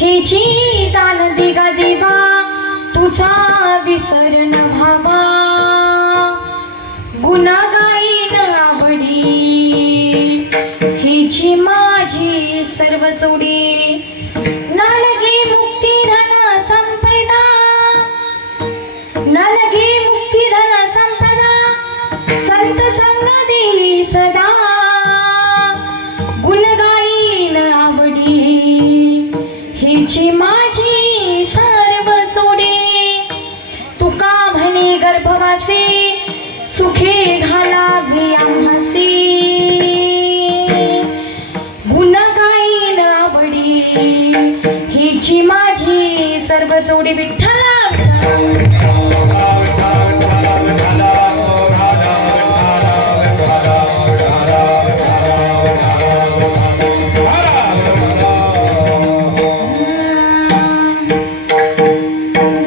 हे जी दान दिगा देवा तुझा विसर न व्हावा, गुन्हा गाईन आवडी हेची माझी सर्व जोडी, न लगे मुक्ती धन संपदा, न लगे मुक्ती धन संपदा, संत संग देई सदा, गुण गाईन आवडी हेची माझी सर्व जोडी, तुका म्हणे गर्भवासी सुखे घालावे आम्हासी, गुण गाईन आवडी हेची माझी सर्व जोडी. विठ्ठला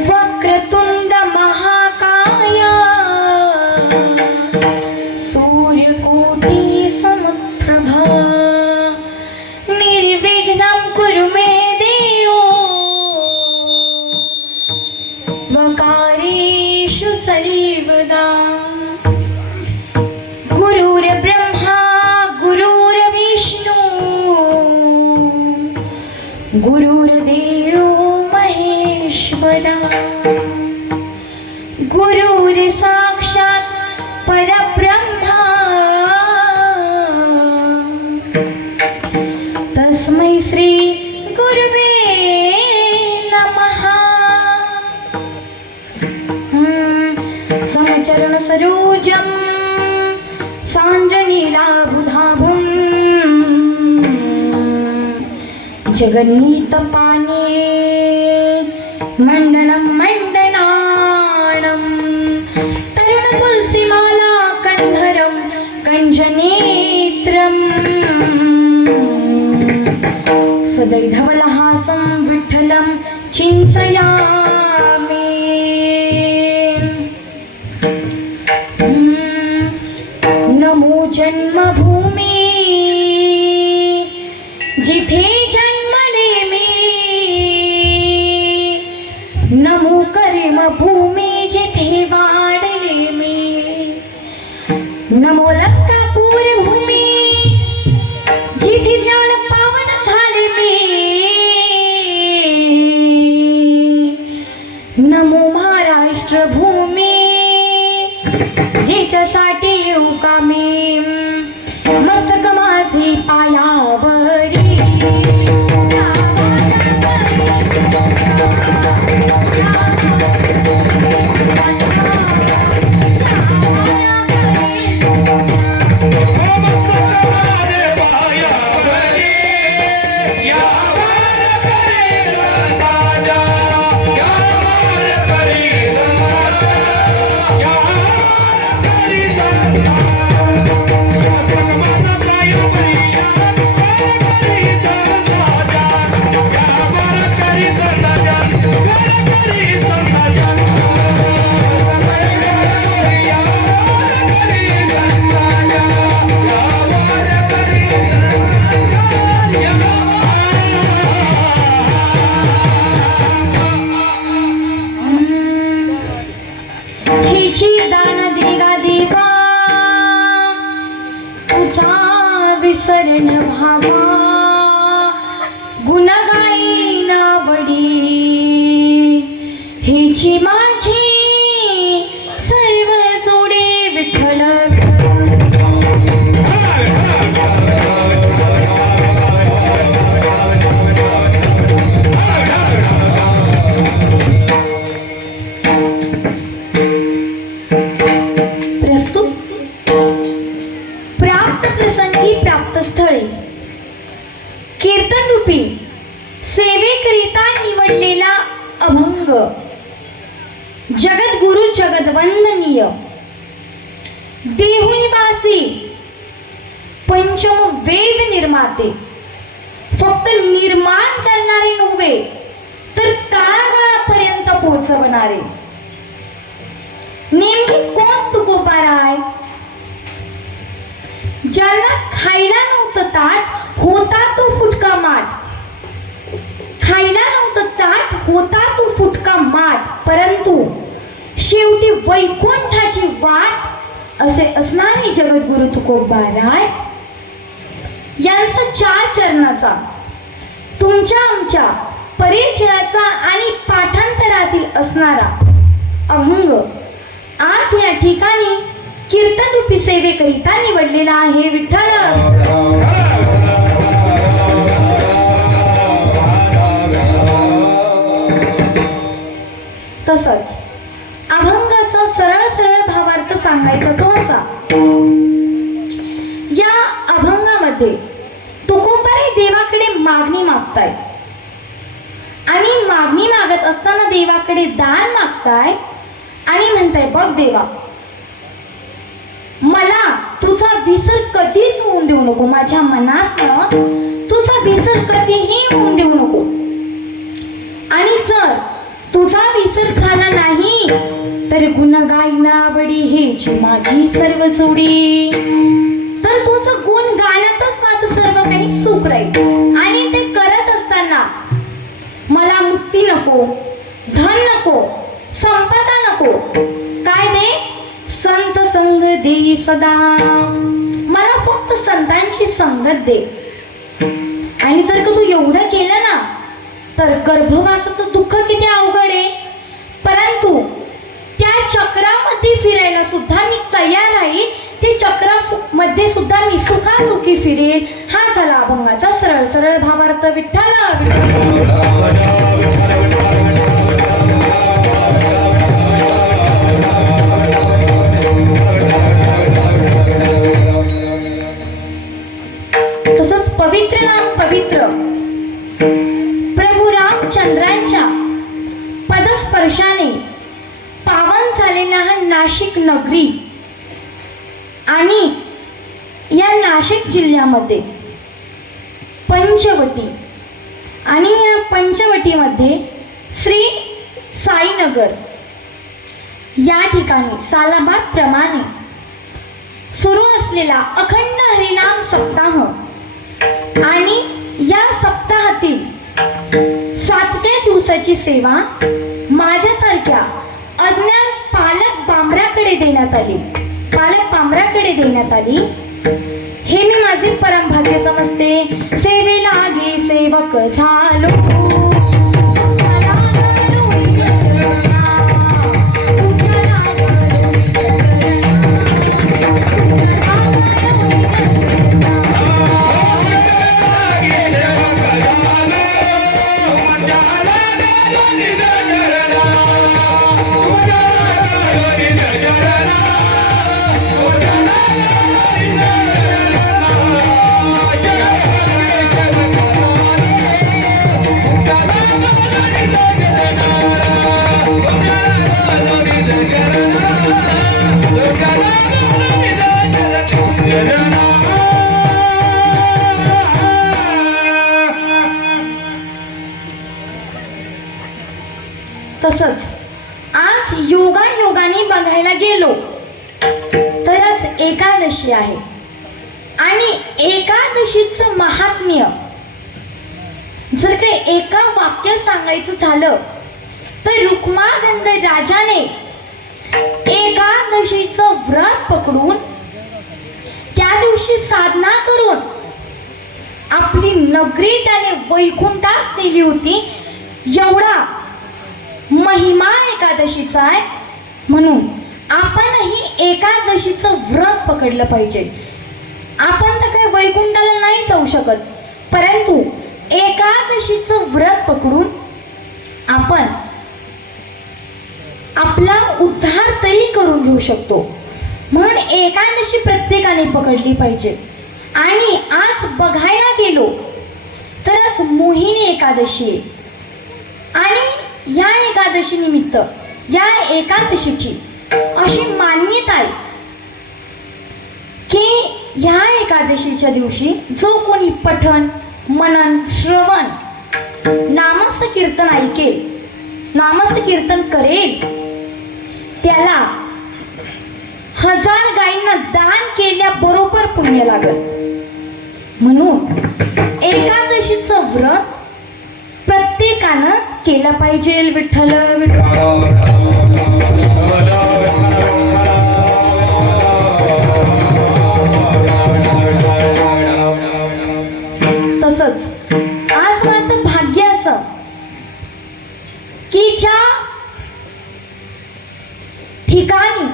वक्रतुंड महाकाय सूर्यकोटि समप्रभ निर्विघ्नं कुरु मे देव वकारेषु सर्वदा. गुरुर्ब्रह्मा गुरुर्विष्णु गुरुर्देवो महेश्वरा, गुरुर् साक्षात् परब्रह्मा तस्मै श्री गुरुवे नमः. समचरण सरोजं सान्द्रनीलाभुधाभं जगन्नीतपाने मण्डनं मण्डनानं तरुण तुलसीमाला कंधरं कंजनेत्रं सदैधवलहासं विठ्ठलं चिन्तयामि. नमो जन्मभूमी जिथे जन्मले मी, नमो कर्मभूमी जिथे वाढले मी, नमो लक्कापूर भूमी जिथे ज्ञान पावन झाले मी, नमो महाराष्ट्र भूमी जिच्यासाठी येऊ कामी, मस्तक माझे पायावरी विसरण व्हावा, गुण गाईन आवडी हेची माझी सर्व जोडी. विठ्ठल स्थळे कीर्तन रूपी सेवेकरिता निवडलेला अभंग, जगद्गुरु जगद्वंदनीय देहुनिवासी पंचम वेद निर्माते, फक्त निर्माण करणारे नव्हे तर तळागाळापर्यंत पोहोचवणारे. नेमके कोण तुकोबाराय? ज्यांना खायला नव्हतं ताट, होता तो फुटका माठ. खायला वाट असे असणारे जगद्गुरु तुकोबाराय यांचा 4 चरणाचा तुमच्या आमच्या परिचयाचा आणि पाठांतरातील असणारा अभंग आज या ठिकाणी कीर्तन रूपी सेवेकरिता निवडलेला आहे. विठ्ठल तसंच अभंगाचा सरळ सरळ भावार्थ सांगायचा तो असा. या अभंगामध्ये तुकोबाराय देवाकडे मागणी मागताय आणि मागणी मागत असताना देवाकडे दान मागताय आणि म्हणताय, बघ देवा, मला तुझा विसर कधीच होऊन देऊ नको. माझ्या मनातनं तुझा विसर कधीही होऊन देऊ नको. आणि जर तुझा विसर झाला नाही तर गुण गायना बडी हेची माझी सर्व जोडी. तर तुझं गुण गाण्यातच माझं सर्व काही सुख राहील. आणि ते करत असताना मला मुक्ती नको, धन नको, संपदा नको, काय दे? संत संग दे सदा. मला फक्त संतांची संगत दे. आणि जर का तू एवढं केलं ना तर गर्भवासाचं दुःख किती अवघड आहे, परंतु त्या चक्रामध्ये फिरायला सुद्धा मी तयार आहे. ते चक्रामध्ये सुद्धा मी सुखासुखी फिरेल. हा झाला अभंगाचा सरळ सरळ भावार्थ. विठ्ठल तसंच पवित्र नाम पवित्र प्रभू रामचंद्रांच्या पदस्पर्शाने पावन झालेला हा नाशिक नगरी आणि या नाशिक जिल्ह्यामध्ये पंचवटी आणि या पंचवटीमध्ये श्री साईनगर या ठिकाणी सालाबाद प्रमाणे सुरू असलेला अखंड हरिनाम सप्ताह आणि या सप्ताहातील 7व्या दिवसाची सेवा माझ्यासारख्या अज्ञान पालक बांबऱ्याकडे देण्यात आली. हे मी माझे परम भाग्य समजते. सेवेला गे सेवक झालो. तसंच आज योगाने बघायला गेलो तरच एकादशी आहे. आणि एकादशीचं महात्म्य जर का एका वाक्यात सांगायचं झालं तर रुक्मागंध राजाने एकादशीचं व्रत पकडून त्या दिवशी साधना करून आपली नगरी त्याने वैकुंठास नेली होती. एवढा महिमा एकादशीचा आहे. म्हणून आपणही एकादशीचं व्रत पकडलं पाहिजे. आपण तर काही वैकुंठाला नाही जाऊ शकत, परंतु एकादशीचं व्रत पकडून आपण आपला उद्धार तरी करून घेऊ शकतो. म्हणून एकादशी प्रत्येकाने पकडली पाहिजे. आणि आज बघायला गेलो तर आज मोहिनी एकादशी आहे. आणि या एकादशी निमित्त या एकादशीची अशी मान्यता आहे की ह्या एकादशीच्या दिवशी जो कोणी पठण, मनन, श्रवण, नामसकीर्तन ऐकेल, नामसकीर्तन करेल, त्याला 1000 गायींना दान केल्याबरोबर पुण्य लागेल. म्हणून एकादशीचं व्रत प्रत्येकानं केलं पाहिजे. विठ्ठल विठ्ठल तसंच आज माझं भाग्य असं की ज्या ठिकाणी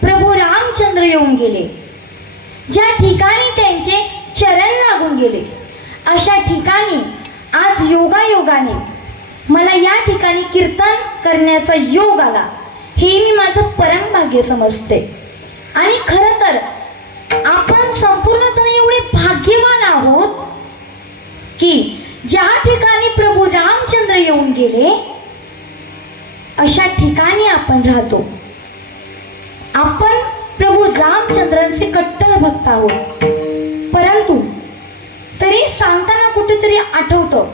प्रभू रामचंद्र येऊन गेले, ज्या ठिकाणी त्यांचे चरण लागून गेले, अशा ठिकाणी आज योगायोगाने मला या ठिकाणी कीर्तन करण्याचा योग आला, हे मी माझं परम भाग्य समजते. आणि खरं तर आपण संपूर्ण जण एवढे भाग्यवान आहोत की ज्या ठिकाणी प्रभू रामचंद्र येऊन गेले अशा ठिकाणी आपण राहतो. आपण प्रभू रामचंद्रांचे कट्टर भक्त आहोत. परंतु तरी सांगताना कुठेतरी आठवतं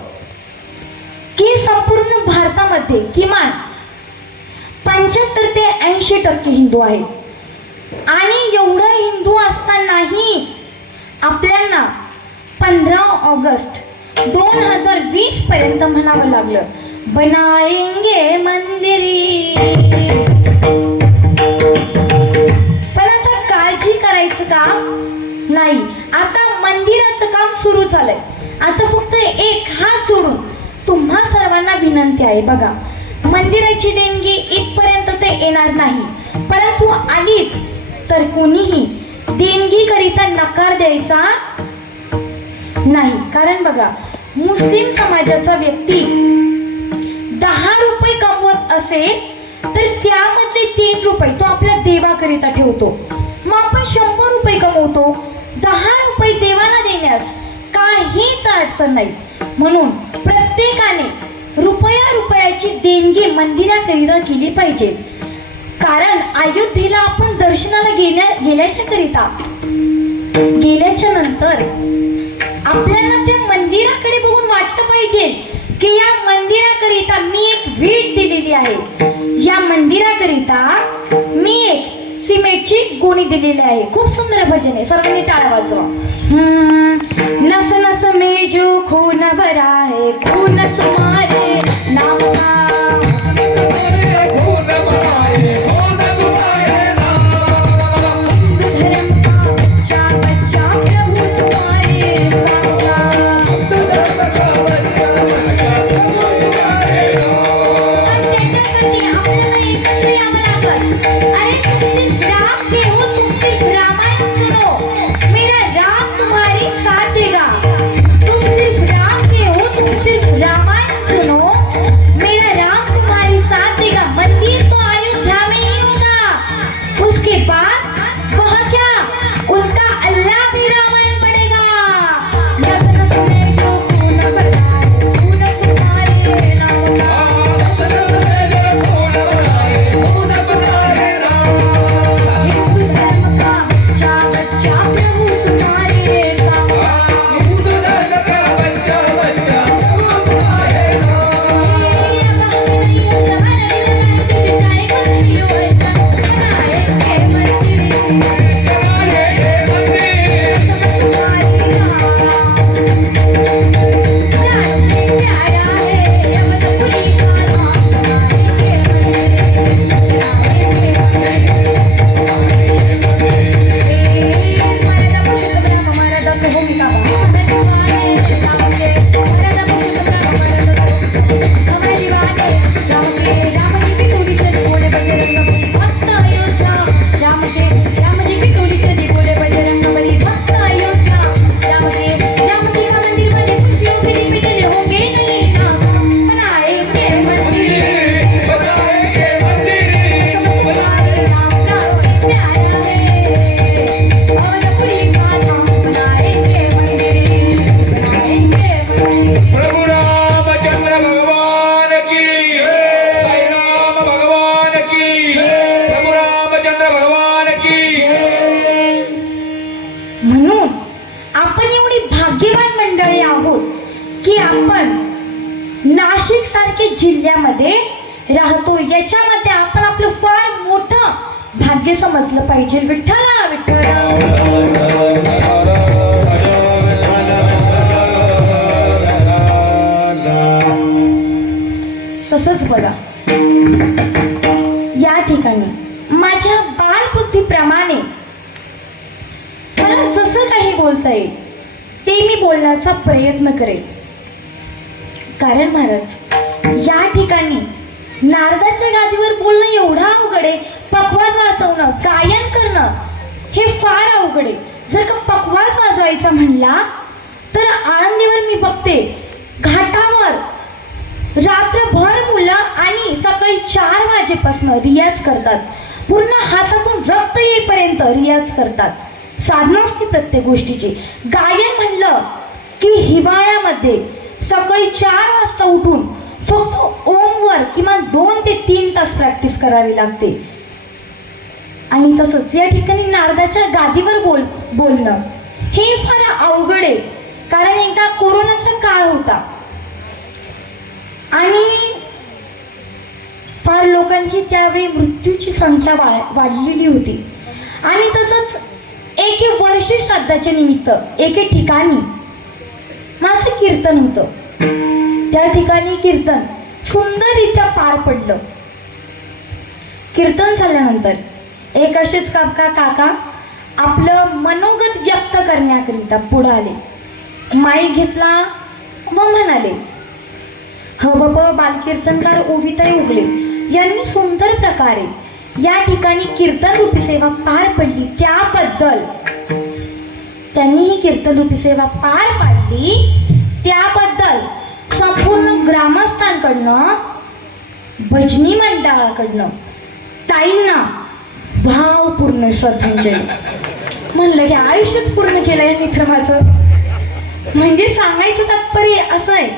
की संपूर्ण भारतामध्ये किमान 75 ते 80% हिंदू आहेत. आणि एवढं हिंदू असतानाही आपल्याला 15 ऑगस्ट 2020 पर्यंत म्हणावं लागलं, बनाएंगे मंदिरी. पण आता काळजी करायचं काम नाही. आता मंदिराचं काम सुरू झालंय. आता फक्त एक हात जोडून तुम्हा सर्वांना विनंती आहे. बघा, मंदिराची देणगी इथपर्यंत ते येणार नाही, परंतु आलीच तर कोणीही देणगी करिता नकार द्यायचा नाही. कारण बघा, मुस्लिम समाजाचा व्यक्ती 10 रुपये कमवत असेल तर त्यामधले 3 रुपये तो आपल्या देवाकरिता ठेवतो. मग आपण 100 रुपये कमवतो, 10 रुपये देवाला देण्यास काहीच अडचण नाही. म्हणून प्रत्येकाने रुपयाची देणगी मंदिराकरिता केली पाहिजे. कारण अयोध्येला आपण दर्शनाला गेल्याच्या नंतर आपल्याला त्या मंदिराकडे बघून वाटलं पाहिजे की या मंदिराकरिता मी एक वीट दिलेली आहे, या मंदिराकरिता मी एक सिमेंटची गोणी दिलेली आहे. खूप सुंदर भजन आहे, सर्वांनी टाळ्या वाजवा. नस नस में जो खून भरा है, खून तुम्हारे नाम का. नाशिक सारखे जिल्ह्यामध्ये राहतो, याच्यामध्ये आपण आपलं फार मोठं भाग्य समजलं पाहिजे. विठ्ठला विठ्ठला. तसंच बघा, या ठिकाणी माझ्या बालबुद्धीप्रमाणे मला जसं काही बोलता येईल ते मी बोलण्याचा प्रयत्न करेल. कारण महाराज, या ठिकाणी नारदाच्या गादीवर बोलणं एवढं अवघड आहे. पखवाज वाजवणं, गायन करणं हे फार अवघड आहे. जर का पखवाज वाजवायचा म्हणला तर आळंदीवर मी बघते घाटावर रात्रभर मुलं आणि सकाळी 4 वाजेपासून रियाज करतात. पूर्ण हातातून रक्त येईपर्यंत रियाज करतात. साधना असते प्रत्येक गोष्टीची. गायन म्हणलं की हिवाळ्यामध्ये सकाळी 4 वाजता उठून फक्त ओमवर किमान 2 ते 3 तास प्रॅक्टिस करावी लागते. आणि तसंच या ठिकाणी नारदाच्या गादीवर बोलणं हे फार अवघड आहे. कारण एकदा कोरोनाचा काळ होता आणि फार लोकांची त्यावेळी मृत्यूची संख्या वाढलेली होती. आणि तसंच एके वर्षी श्राद्धाच्या निमित्त एके ठिकाणी माझं कीर्तन होतं. त्या ठिकाणी कीर्तन सुंदररित्या पार पडलं. कीर्तन झाल्यानंतर एक असेच काका आपलं मनोगत व्यक्त करण्याकरिता पुढे आले. माईक घेतला व म्हणाले, बाबा बालकीर्तनकार ओविताई उगले यांनी सुंदर प्रकारे या ठिकाणी कीर्तन रूपी सेवा पार पडली. त्याबद्दल त्यांनी ही कीर्तन रूपी सेवा पार पाडली त्याबद्दल संपूर्ण ग्रामस्थांकडनं, भजनी मंडळाकडनं ताईंना भावपूर्ण श्रद्धांजली. म्हणलं की आयुष्यच पूर्ण केलं या मित्रमाचं. म्हणजे सांगायचं तात्पर्य असं आहे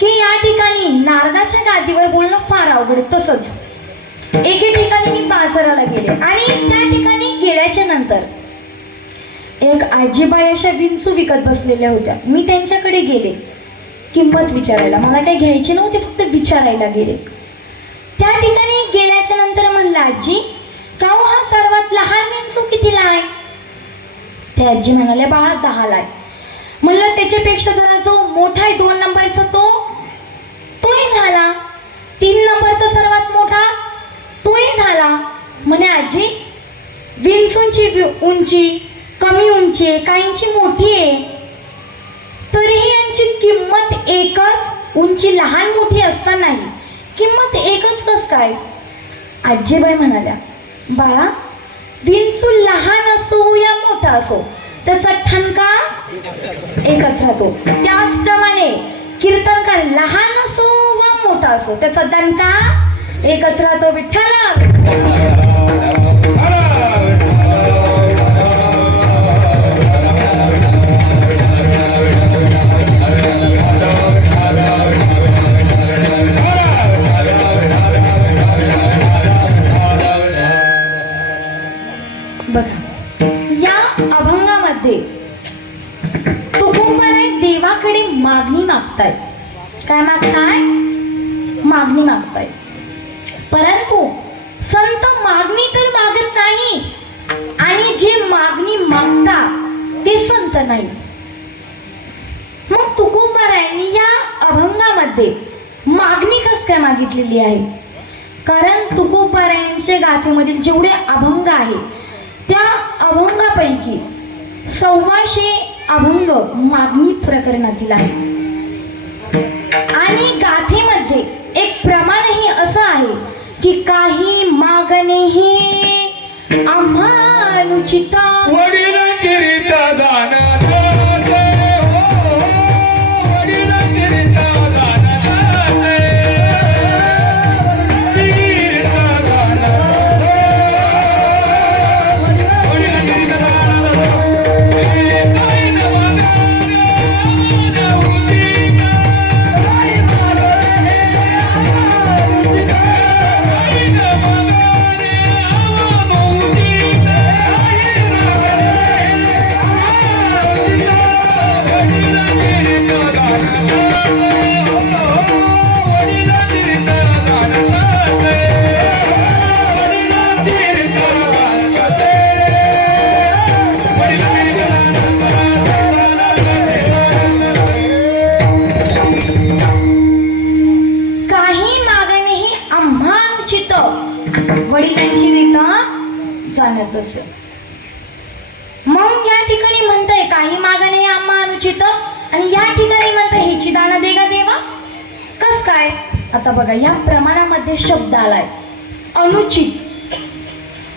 की या ठिकाणी नारदाच्या गादीवर बोलणं फार अवघड. तसंच एके ठिकाणी मी बाजाराला गेले आणि त्या ठिकाणी गेल्याच्या नंतर एक आजीबाई अशा विंचू विकत बसलेल्या होत्या. मी त्यांच्याकडे गेले किंमत विचारायला. मला काही घ्यायची नव्हती, फक्त विचारायला गेले. त्या ठिकाणी गेल्याच्या नंतर म्हणलं, आजी काहो हा सर्वात लहान विंचू कितीला आहे? त्या आजी म्हणाल्या, बाळा 10ला आहे. म्हणलं त्याच्यापेक्षा जरा जो मोठा आहे 2 नंबरचा तोही झाला. 3 नंबरचा सर्वात मोठा तोही झाला. म्हणे आजी विंचूंची उंची कमी उंची आहे, काहींची मोठी आहे, तरीही यांची किंमत एकच. उंची लहान मोठी असतानाही किंमत एकच कस काय? आजीबाई म्हणाल्या, बाळा विंचू लहान असो या मोठा असो त्याचा ठणका एकच राहतो. त्याचप्रमाणे कीर्तनकार लहान असो वा मोठा असो त्याचा दणका एकच राहतो. विठ्ठला बघा, या अभंगामध्ये तुकोबाराय देवाकडे मागणी मागताय. काय मागताय? मागणी मागताय. परंतु संत मागणी तर मागत नाही आणि जे मागणी मागतात ते संत नाही. मग तुकोबारायांनी या अभंगामध्ये मागणी कस काय मागितलेली आहे? कारण तुकोबारायांच्या गाथेमधील जेवढे अभंग आहेत त्या अभंगापैकी 1,400 अभंग मागणी प्रकरणातील आहे. आणि गाथेमध्ये एक प्रमाणही असं आहे की काही मागणे हे आम्हा अनुचिता वडिलांची रीता जाणत असे. मग या ठिकाणी म्हणता आहे, काही मागणे हे आम्हा अनुचित, आणि या ठिकाणी म्हणता ह्याची दान दे गा देवा. कस काय? आता बघा, या प्रमाणामध्ये शब्द आलाय अनुचित.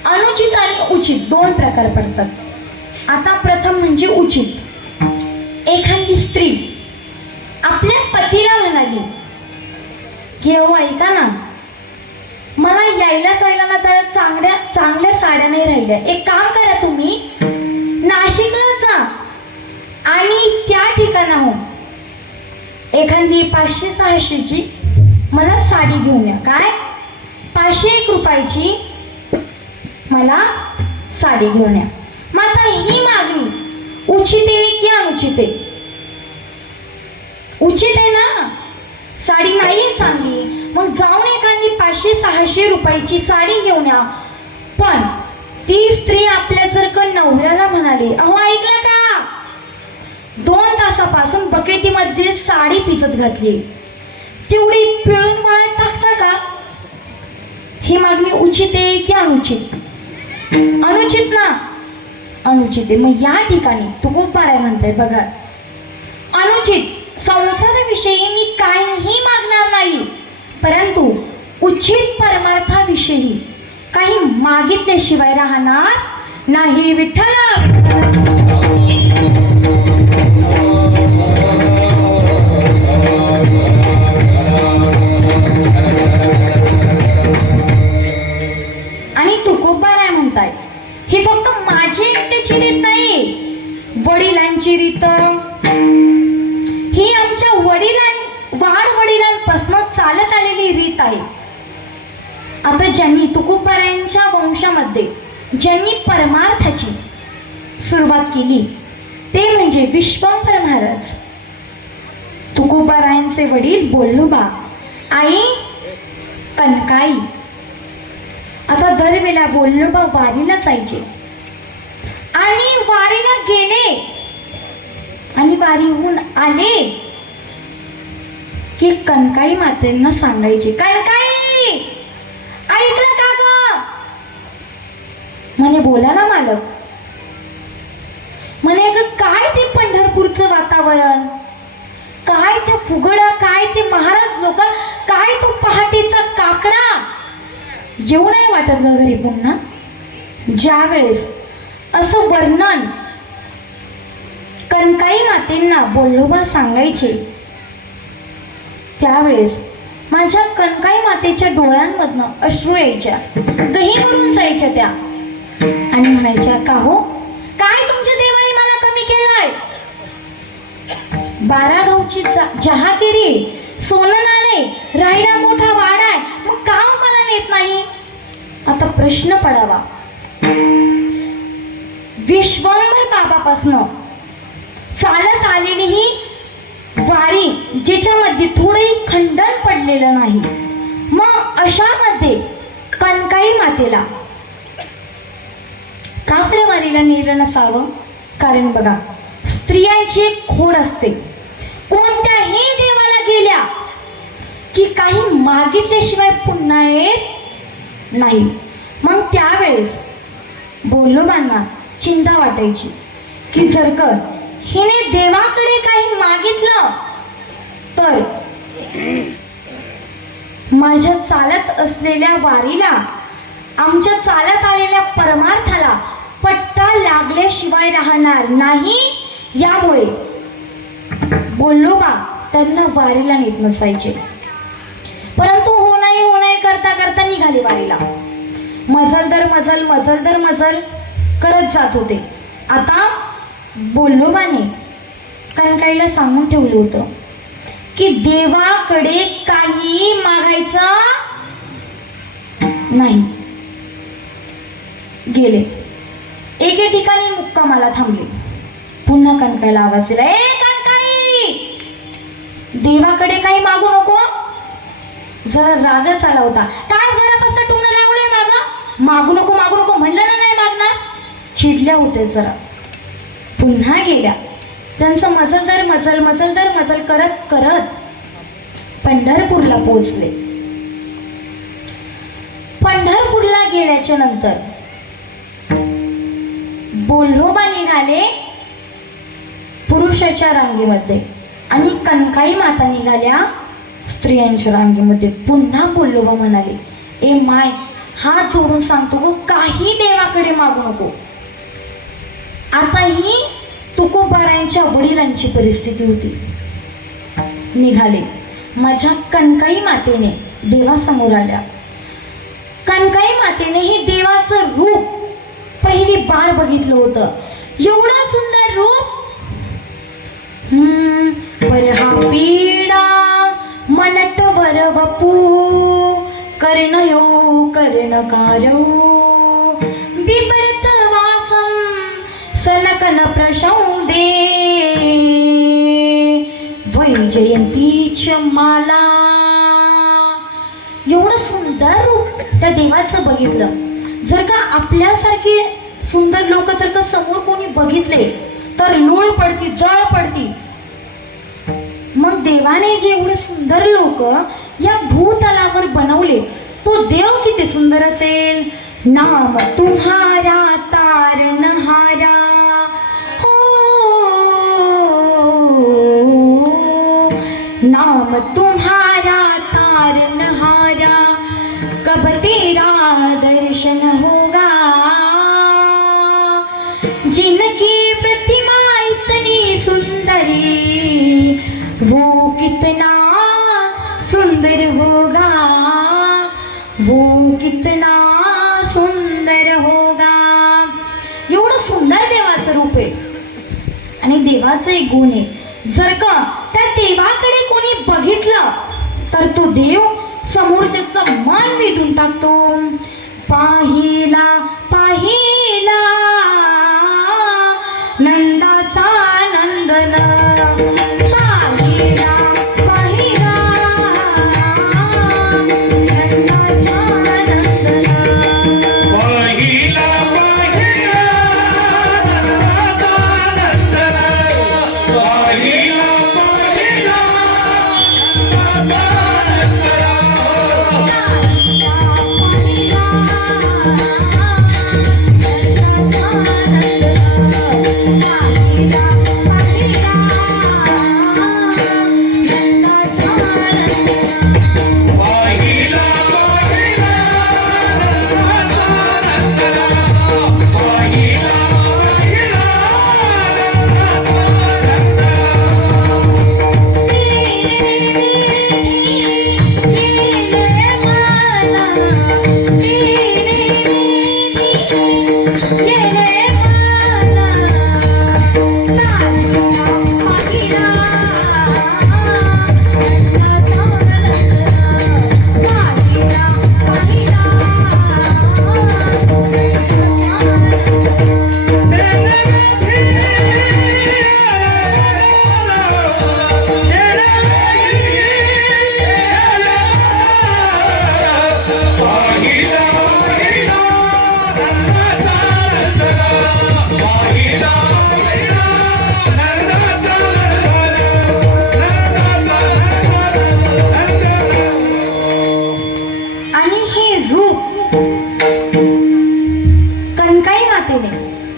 अनुचित आणि उचित दोन प्रकार पडतात. आता प्रथम म्हणजे उचित. एखादी स्त्री आपल्या पतीला म्हणाली की अहो ऐका ना, मला यायला जायला ना जरा चांगल्या चांगल्या साड्या नाही राहिल्या, एक काम करा तुम्ही नाशिकला जा आणि त्या ठिकाणाहून एखादी 500-600ची मला साडी घेऊन या. काय? 501 रुपयाची मला साडी घेऊन या. मग आता ही मागणी उचित आहे की अनुचित आहे? उचित आहे ना, साडी नाही चांगली, मग जाऊन एखादी 500-600 रुपयाची साडी घेऊन या. पण ती स्त्री आपल्या जर का नवऱ्याला म्हणाली अहो ऐकलं का, 2 तासापासून बकेटीमध्ये साडी पिसत घातली, तेवढी पिळून वाळत टाकता का? ही मागणी उचित आहे की अनुचित? अनुचित ना, अनुचित आहे. मग या ठिकाणी तुकोबाराय म्हणताय बघा, अनुचित. संसाराविषयी मी काहीही मागणार नाही, परंतु उचित परमार्थाविषयी काही मागितल्याशिवाय राहणार नाही. विठ्ठला आणि तुकोबाराय म्हणताय ही फक्त माझी एकट्याची रीत नाही, वडिलांची रीत, ही आमच्या वाडवडिलांपासून चालत आलेली रीत आहे. आता ज्यांनी तुकोबारायांच्या वंशामध्ये ज्यांनी परमार्थाची सुरुवात केली ते म्हणजे विश्वंभर महाराज. तुकोबारायांचे वडील बोल्लोबा, आई कनकाई. आता दरवेळेला बोल्लोबा वारीला जायचे आणि वारीला गेले आणि वारीहून आले की कनकाई मातेंना सांगायचे, कनकाई ऐकलं का ग? म्हणे बोला ना मालक. म्हणे ग काय ते पंढरपूरचं वातावरण, काय ते फुगडा, काय ते महाराज लोक, काय तो पहाटेचा काकडा, येऊ नाही वाटत ग घरी पुन्हा. ज्या वेळेस असं वर्णन कनकाई मातेंना बोल्लोबा सांगायचे त्यावेळेस माझ्या कनकाई मातेच्या डोळ्यांमधनं अश्रू यायच्या, गही करून जायच्या त्या, आणि म्हणायच्या का हो, काय तुमच्या देवाने मला कमी केलंय? 12 गावची जहागिरी, सोनं नाणे, राहिला मोठा वाडा आहे, मग का मला नेत नाही? आता प्रश्न पडावा. विश्वंभर बाबापासून चालत आलेली ही वारी ज्याच्यामध्ये थोडंही खंडन पडलेलं नाही, मग अशामध्ये कनकाई मातेला का आपल्या वारीला नेलं नसावं? कारण बघा, स्त्रियांची एक खोड असते, कोणत्याही देवाला गेल्या की काही मागितल्याशिवाय पुन्हा येत नाही. मग त्यावेळेस बोल्लोबांना चिंता वाटायची की जर का हिने देवाकडे काही मागितलं तर माझ्या चालत असलेल्या वारीला, आमच्या चालत आलेल्या परमार्थाला पट्टा लागल्याशिवाय राहणार नाही. यामुळे बोल्लोबा त्यांना वारीला नेत नसायचे. परंतु हो नाही करता करता निघाले वारीला. मजल दर मजल करत जात होते. आता बोल्लोबाने कनकाईला सांगून ठेवलं होतं की देवाकडे काही मागायचं नाही. गेले एके ठिकाणी मुक्कामाला थांबले. पुन्हा कनकाईला आवाज दिला, ए कनकाई, देवाकडे काही मागू नको. जरा रागच आला होता. काय घरापासून टोन लावलंय मागू नको म्हणलं ना, नाही मागणार. चिडल्या होते जरा. पुन्हा गेल्या. त्यांचं मजल करत करत पंढरपूरला पोहोचले. पंढरपूरला गेल्याच्या नंतर बोल्लोबा निघाले पुरुषाच्या रांगेमध्ये आणि कणकाई माता निघाल्या स्त्रियांच्या रांगेमध्ये. पुन्हा बोललोबा म्हणाले, ए माय, हात जोडून सांगतो गो, काही देवाकडे मागू नको. आता ही तुकोबारायांच्या वडिलांची परिस्थिती होती. निघाले. माझ्या कणकाई मातेने देवासमोर आल्या. कणकाई मातेने हे देवाचं रूप पहिली बार बघितलं होतं. एवढं सुंदर रूप. वर हा पीडा मनट वर वपू कर्णयो कर्णकारो बिभरत वासम सनकन प्रशौदे वैजयंतीच माला. एवढं सुंदर रूप त्या देवाचं बघितलं. जर का आपल्यासारखे सुंदर लोक जर का समोर कोणी बघितले तर लोळ पडती, जळ पडती. मग देवाने जे एवढे सुंदर लोक या भूतलावर बनवले, तो देव किती सुंदर असेल. नाम तुम्हारा तारणहारा हो, नाम तुम्हारा तारणहारा कब तेरा दर्शन होगा. जिनकी प्रतिमा इतनी सुंदरी वो कितना सुंदर होगा, वो कितना सुंदर होगा. एवढं सुंदर देवाचं रूप आहे. आणि देवाचं एक गुण आहे, जर का त्या देवाकडे कोणी बघितलं तर तो देव समोरच्याचं मन वेधून टाकतो. पाहिला पाहिला नंदाचा नंदन, पाहिला पाहिला नंदाचा नंदन, पाहिला पाहिला नंदाचा नंदन, पाहिला पाहिला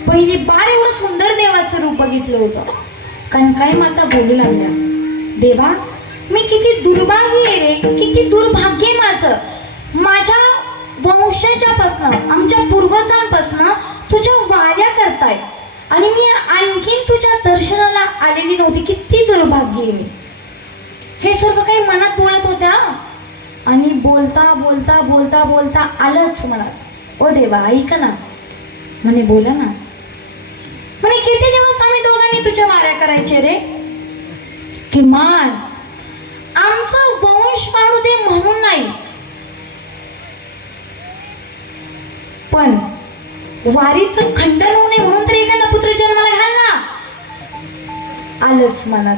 पहिली बार एवढं सुंदर देवाचं रूप बघितलं होतं. कणकाई माता बोलू लागल्या, देवा मी किती दुर्भाग्य आहे रे, किती दुर्भाग्य माझं. माझ्या वंशाच्यापासनं, आमच्या पूर्वजांपासनं तुझ्या वाऱ्या करताय आणि मी आणखीन तुझ्या दर्शनाला आलेली नव्हती. किती दुर्भाग्य आहे मी. हे सर्व काही मनात बोलत होत्या आणि बोलता बोलता बोलता बोलता आलंच मनात, ओ देवा ऐक ना. म्हणे बोला ना. म्हणे किती दिवस आम्ही दोघांनी तुझ्या वाऱ्या करायचे रे. किमान आमचा वंश वाढू दे म्हणून नाही, पण वारीचं खंडन होऊ नये म्हणून तर एखादा पुत्र जन्माला घाल ना. आलंच मनात.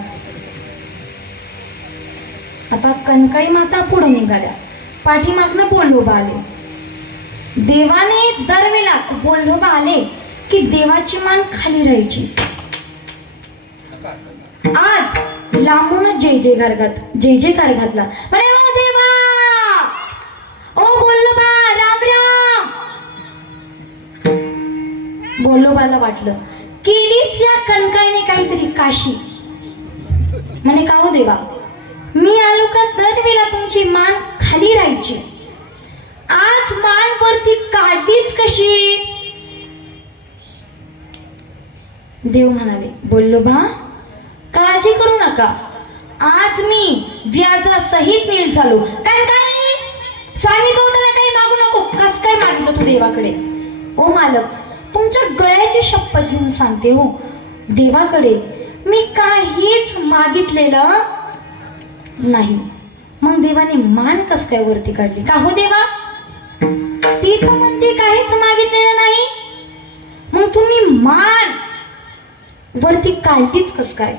आता कणकाई माता पुढे निघाल्या, पाठीमागनं बोलोबा आले. देवाने दरवेळेला बोलोबा आले की देवाची मान खाली राहायची. आज लांबून जय जयकार घातला. म्हणे ओ देवा, ओ बोलोबा, राम राम. बोलोबाला वाटलं केलीच या कणकाईने काहीतरी काशी. म्हणे का हो देवा, मी आलो का दरवेळेला तुमची मान खाली राहायची, आज मान वरती काढलीच कशी? देव म्हणाले, बोललो बा, काळजी करू नका, आज मी व्याजासहित नील चालू. काय काय सांगितलं होतं ना, काही मागू नको. कस काय मागितलं तू देवाकडे? ओ मालक, तुमच्या गळ्याची शपथ घेऊन सांगते हो, देवाकडे मी काहीच मागितलेलं नाही. मग देवाने मान कस काय वरती काढली? का हो देवा, ती तर म्हणते काहीच मागितलेलं नाही, मग तुम्ही मान वरती काढलीच कस काय?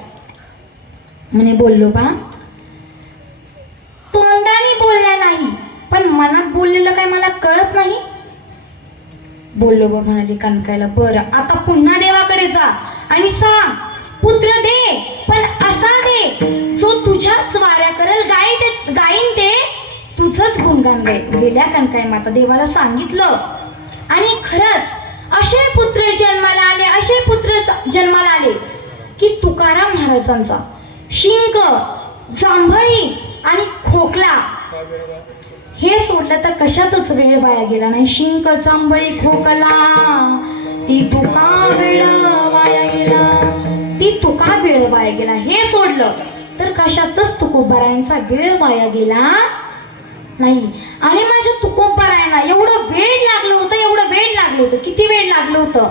म्हणे बोललो बा, तोंडाने बोलल्या नाही, पण मनात बोललेलं काय मला कळत नाही. बोललो बा म्हणाली कणकाईला, बरं आता पुन्हा देवाकडे जा आणि सांग, पुत्र दे, पण असा दे जो तुझ्याच वाऱ्या करेल, गाईन ते तुझंच गुणगान गाईल. गेल्या कणकाई माता देवाला सांगितलं, आणि खरंच असे पुत्र जन्माला आले, असे पुत्र जन्माला आले की तुकाराम महाराजांचा शिंक, जांभळी आणि खोकला हे सोडलं तर कशातच वेळ वाया गेला नाही. शिंक, जांभळी, खोकला, ती तुका वेळ वाया गेला, ती तुका वेळ वाया गेला, हे सोडलं तर कशातच तुकोबारायांचा वेळ वाया गेला नाही. आणि माझ्या तुकोबारायांना एवढं वेळ लागलं होतं, एवढं वेळ लागलं होतं. किती वेळ लागलं होतं?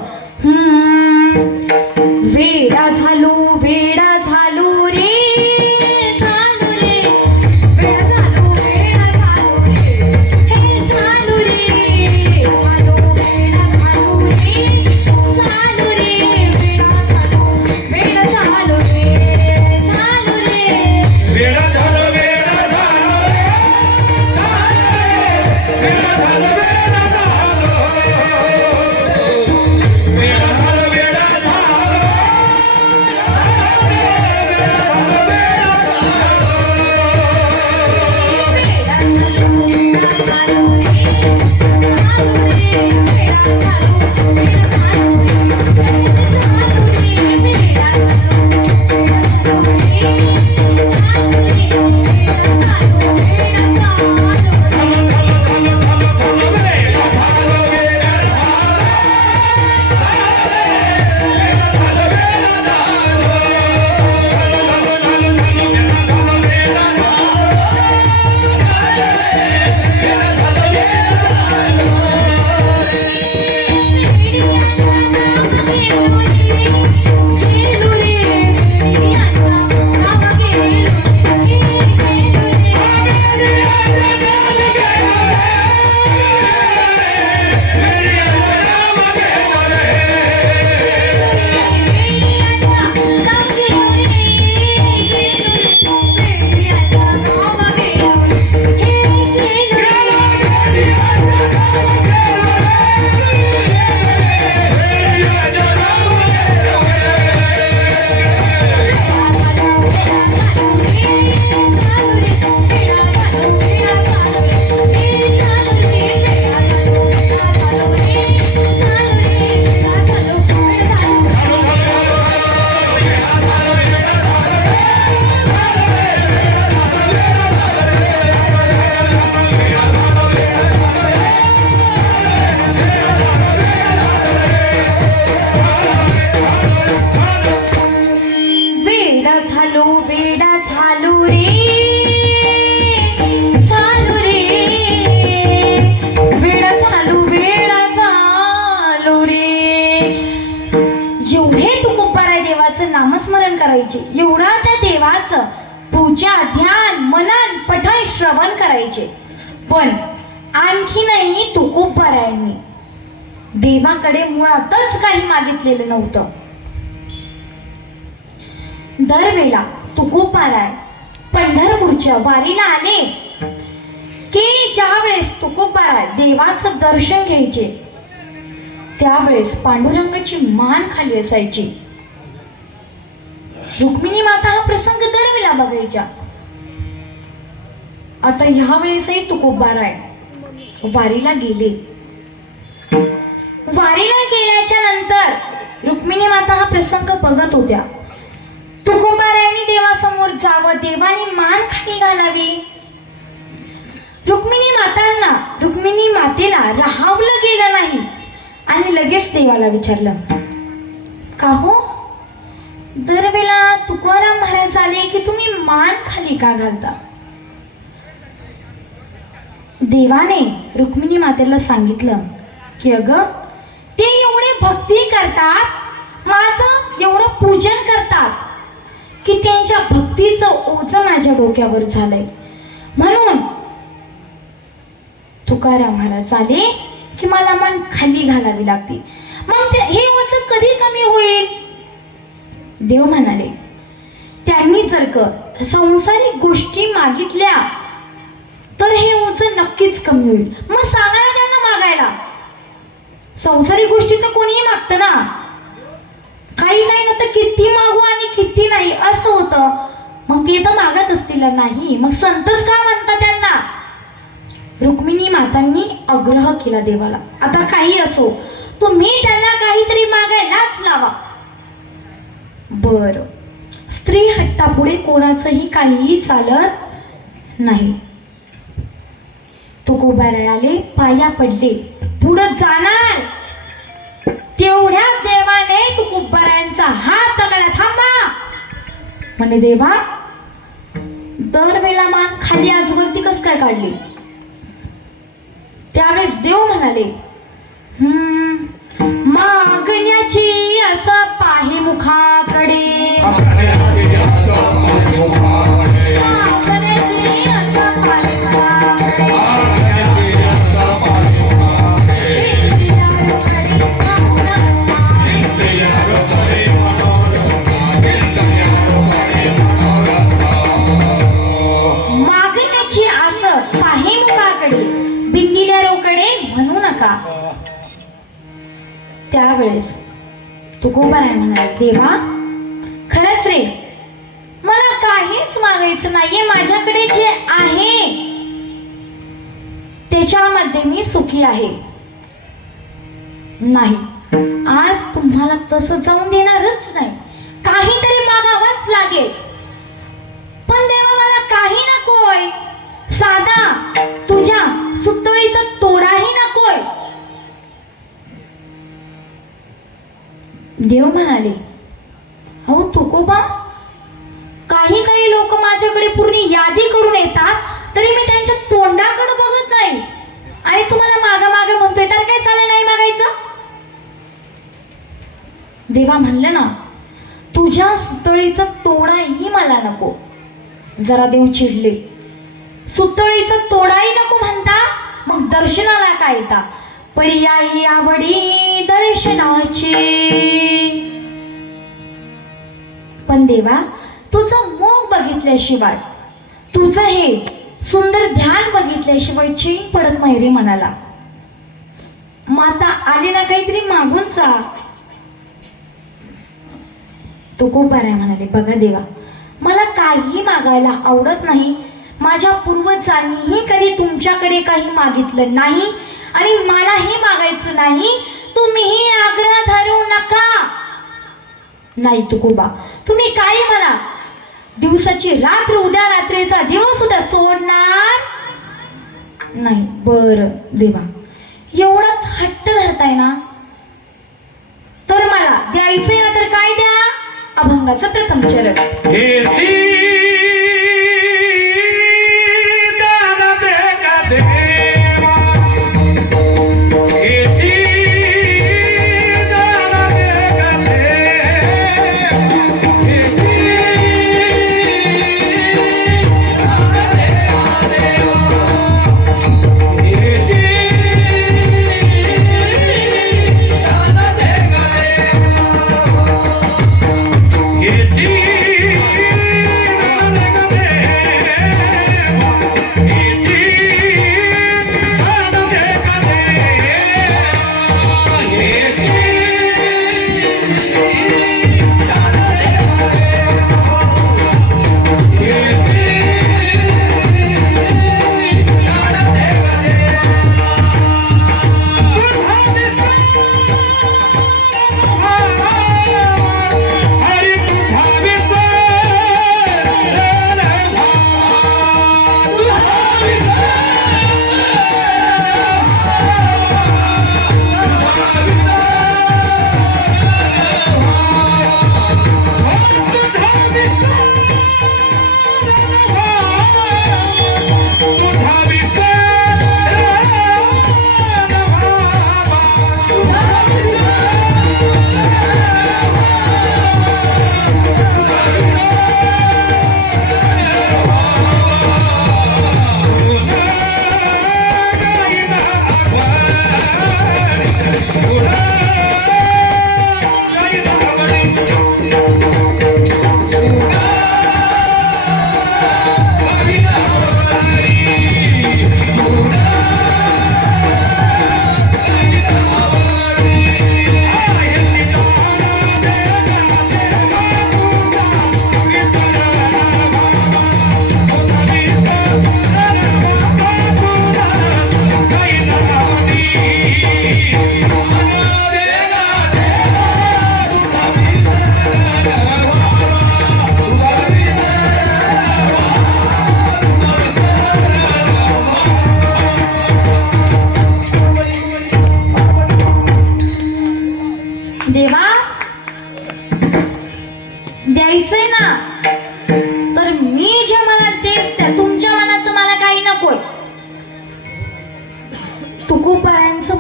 वेडा झालो, वेडा झालो रे, झालो रे, वेडा झालो, वेडा झालो रे, हे झालो रे, झालो, वेडा झालो रे, झालो रे, वेडा झालो, वेडा झालो रे, झालो रे, वेडा झालो, वेडा झालो रे, वेडा झालो, वेडा झालो, वेडा झालो, वेडा झालो, वेडा झालो, नामस्मरण करायचे, एवढा त्या देवाचं पूजा, ध्यान, मनन, पठण, श्रवण करायचे. पण आणखीनही तुकोबारायांनी देवाकडे मुळातच काही मागितलेलं नव्हतं. दरवेळेला तुकोबाराय पंढरपूरच्या वारीला आले की ज्या वेळेस तुकोबाराय देवाचं दर्शन घ्यायचे त्यावेळेस पांडुरंगाची मान खाली असायची. रुक्मिणी माता हा प्रसंग दरवेळेला बघायच्या. आता ह्या वेळेसही तुकोबाराय वारीला गेले. वारीला गेल्याच्या नंतर रुक्मिणी माता हा प्रसंग बघत होत्या. तुकोबारायांनी देवासमोर जावं, देवाने मान खाली घालावी. रुक्मिणी मातेला राहावलं गेलं नाही आणि लगेच देवाला विचारलं, का हो, दरवेळेला तुकाराम महाराज आले की तुम्ही मान खाली का घालता? देवाने रुक्मिणी मातेला सांगितलं की अगं, ते एवढे भक्ती करतात, माझं एवढं पूजन करतात की त्यांच्या भक्तीचं ओझं माझ्या डोक्यावर झालंय. म्हणून तुकाराम महाराज आले की मला मान खाली घालावी लागते. मग हे ओझं कधी कमी होईल? देव म्हणाले, त्यांनी जर का संसारिक गोष्टी मागितल्या तर हे ओझं नक्कीच कमी होईल. मग सांगायला त्यांना मागायला. संसारिक गोष्टी तर कोणीही मागतं ना, काही नाही ना तर किती मागू आणि किती नाही असं होतं. मग ते तर मागत असतील नाही, मग संतच का म्हणतात त्यांना? रुक्मिणी मातांनी आग्रह केला देवाला, आता काही असो, तुम्ही त्यांना काहीतरी मागायलाच लावा. बर, स्त्री हट्टापुढे कोणाचंही काहीही चालत नाही. तुकोबाराय आले, पाया पडले, पुढं जाणार तेवढ्याच देवाने तुकोबारायांचा हात पकडला, थांबा म्हणे. देवा, दरवेळेला मान खाली आजवरती कस काय काढली? त्यावेळेस देव म्हणाले, मागण्याची असं पाही मुखाकडे, मागण्याची असं पाही मुखाकडे, मागण्याची असं पाही मुखाकडे, बिंदिल्या रोकडे म्हणू नका. त्यावेळेस तुकोबाराय म्हणाले, देवा, खरंच रे, मला काहीच मागायचं नाहीये. माझ्याकडे जे आहे त्याच्यामध्ये मी सुखी आहे. नाही, आज तुम्हाला तसं जाऊन देणारच नाही, काहीतरी मागावंच लागेल. पण देवा, मला काही नकोय, साधा तुझ्या सुतळीचा तोडाही नकोय. देव म्हणाले, हो तुकोबा, काही काही लोक माझ्याकडे पूर्ण यादी करून येतात, तरी मी त्यांच्या तोंडाकडे बघत नाही, आणि तुम्हाला मागा मागे म्हणतोय, तर काय चालेल नाही मागायचं? देवा म्हणलं ना, तुझ्या सुतळीचा तोडाही मला नको. जरा देव चिडले, सुतळीचा तोडाही नको म्हणता, मग दर्शनाला काय येता? पर्यायी आवडी दर्शनाची. पण देवा, तुझं मुख बघितल्याशिवाय, तुझं हे सुंदर ध्यान बघितल्याशिवाय चैन पडत नाही रे मनाला. माता आली ना, काहीतरी मागून जा. तुकोबाराय म्हणाले, बघा देवा, मला काही मागायला आवडत नाही. माझ्या पूर्वजांनीही कधी तुमच्याकडे काही मागितलं नाही आणि मलाही मागायचं नाही. तुम्हीही आग्रह धरू नका. नाही तुकोबा, तुम्ही काही म्हणा, दिवसाची रात्र, उद्या रात्रीचा दिवस सुद्धा सोडणार नाही. बर देवा, एवढाच हट्ट धरताय ना, तर मला द्यायचंय ना, तर काय द्या? अभंगाचं प्रथम चरण.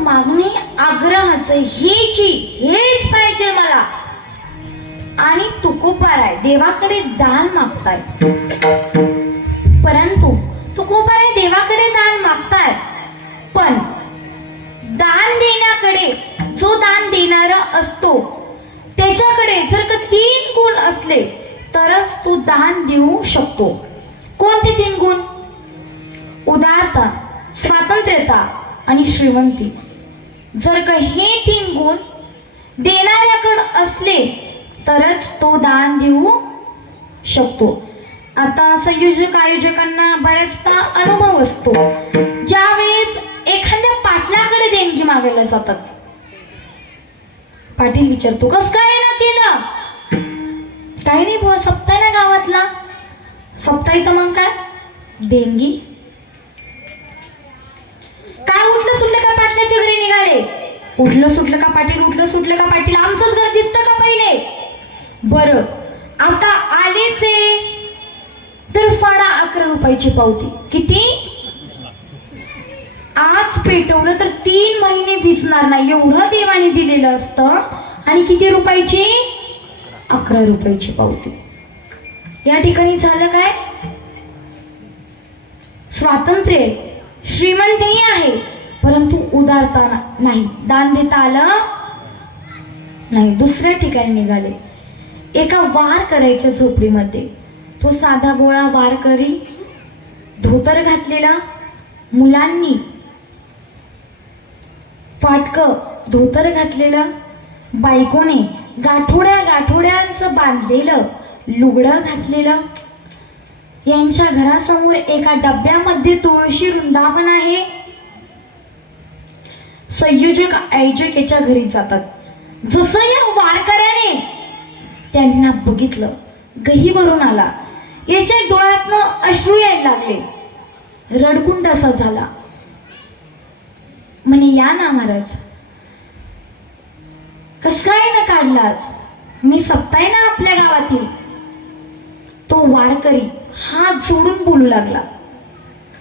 मागणे आग्रहाचं हेच पाहिजे मला. आणि तुकोबाराय देवाकडे दान मागताय, परंतु तुकोबाराय देवाकडे दान मागताय, पण दान देण्याकडे जो दान देणारा असतो त्याच्याकडे जर का 3 गुण असले तरच तो दान देऊ शकतो. कोणते 3 गुण? उदारता, स्वातंत्र्यता आणि श्रीमंती. जर का हे 3 गुण देणाऱ्याकडे असले तरच तो दान देऊ शकतो. आता संयोजक आयोजकांना बऱ्याचदा अनुभव असतो, ज्यावेळेस एखाद्या पाटलाकडे देणगी मागायला जातात. पाटील विचारतो, कस काय ना केलं? काही नाही बुवा, सप्ताह ना गावातला. सप्ताही तर मग काय देणगी? काय उठलं सुटलं का पाटलाच्या घरी निघाले? उठलं सुटलं का पाटील? उठलं सुटलं का पाटील? आमचंच घर दिसतं का पहिले? बरं, आता आलेच आहे तर फाडा 11 रुपयाची पावती. किती? आज पेटवलं तर 3 महिने भिजणार नाही एवढं देवाने दिलेलं असतं. आणि किती रुपयाची? 11 रुपयाची पावती. या ठिकाणी झालं काय? स्वातंत्र्य, श्रीमंतही आहे, परंतु उदारता नाही, दान देता आलं नाही. दुसऱ्या ठिकाणी निघाले, एका वार करायच्या झोपडीमध्ये. तो साधा गोळा वारकरी, धोतर घातलेला, मुलांनी फाटकं धोतर घातलेलं, बायकोने गाठोड्यांचं बांधलेलं लुगडं घातलेलं. यांच्या घरासमोर एका डब्यामध्ये तुळशी वृंदावन आहे. संयोजक आयोजक याच्या घरी जातात. जसं या वारकऱ्याने त्यांना बघितलं, गहीवरून आला. याच्या डोळ्यातनं अश्रू यायला लागले, रडकुंड असा झाला. म्हणे, या ना महाराज, कस काय ना काढलाच? मी सप्ताय ना आपल्या गावातील. तो वारकरी हात जोडून बोलू लागला.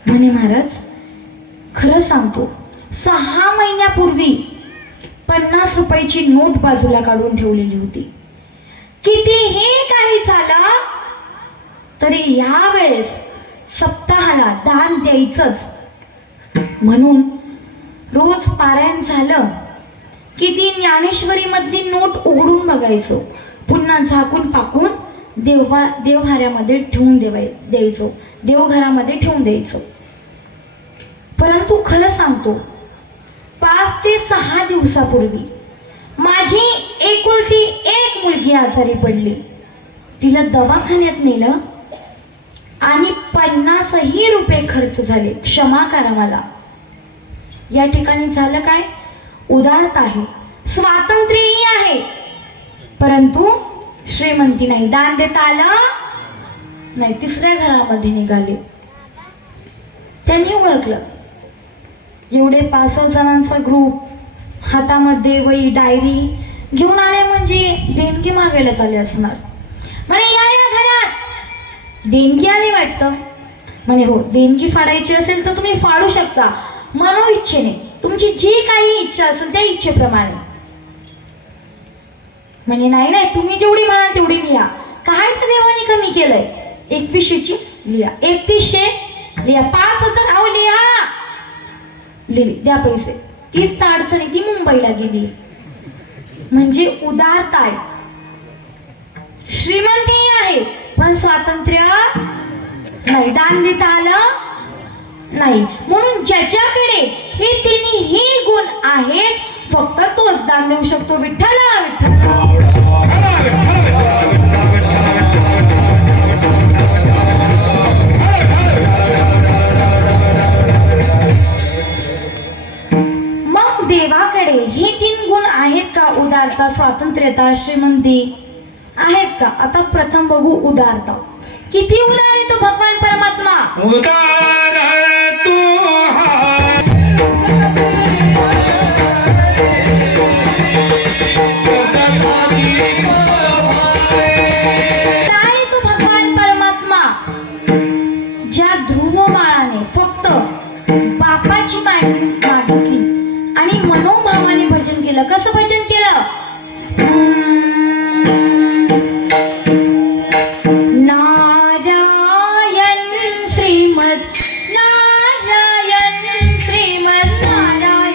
म्हणे, महाराज खरं सांगतो, 6 महिन्यापूर्वी 50 रुपयाची नोट बाजूला काढून ठेवलेली होती. कितीही काही झालं तरी या वेळेस सप्ताहाला दान द्यायचंच म्हणून रोज पारायण झालं की ती ज्ञानेश्वरी मधली नोट उघडून बघायचो, पुन्हा झाकून पाकून देवघरामध्ये ठेवून द्यायचो, देवघरामध्ये ठेवून द्यायचो. परंतु खरं सांगतो, 5 ते 6 दिवसापूर्वी माझी एकुलती एक मुलगी आजारी पडली. तिला दवाखान्यात नेलं आणि 50ही रुपये खर्च झाले. क्षमा करा मला. या ठिकाणी झालं काय? उदारता आहे, स्वातंत्र्यही आहे, परंतु श्रीमंती नाही, दान देता आलं नाही. तिसऱ्या घरामध्ये निघाले. त्यांनी ओळखलं, एवढे 5-6 जणांचा ग्रुप, हातामध्ये वही डायरी घेऊन आले म्हणजे देणगी मागायला चालले असणार. म्हणे, या घरात देणगी आली वाटतं. म्हणे, हो, देणगी फाडायची असेल तर तुम्ही फाडू शकता, मनो इच्छेने, तुमची जी काही इच्छा असेल त्या इच्छेप्रमाणे. म्हणजे नाही, तुम्ही जेवढी म्हणाल तेवढी लिहा. काय तर देवाने कमी केलंय? 2100ची लिहा, 3100 लिहा, 5000 अहो लिहा. लिहिली, द्या पैसे. 30 अडचणी ती मुंबईला गेली. म्हणजे उदारता आहे, श्रीमंती आहे, पण स्वातंत्र्य नाही, दान देता आलं नाही. म्हणून ज्याच्याकडे हे तिन्ही गुण आहेत फक्त तोच दान देऊ शकतो. विठ्ठला विठ्ठला. मग देवाकडे हे 3 गुण आहेत का? उदारता, स्वातंत्र्यता, श्रीमंती आहेत का? आता प्रथम बघू उदारता. किती उदार आहे तो भगवान परमात्मा? उदार तू काय तो भगवान परमात्मा? ज्या ध्रुवमाळाने फक्त बापाची मागितली आणि मनोभावाने भजन केलं. कसं भजन केलं? नारायण श्रीमद नारायण श्रीमद नारायण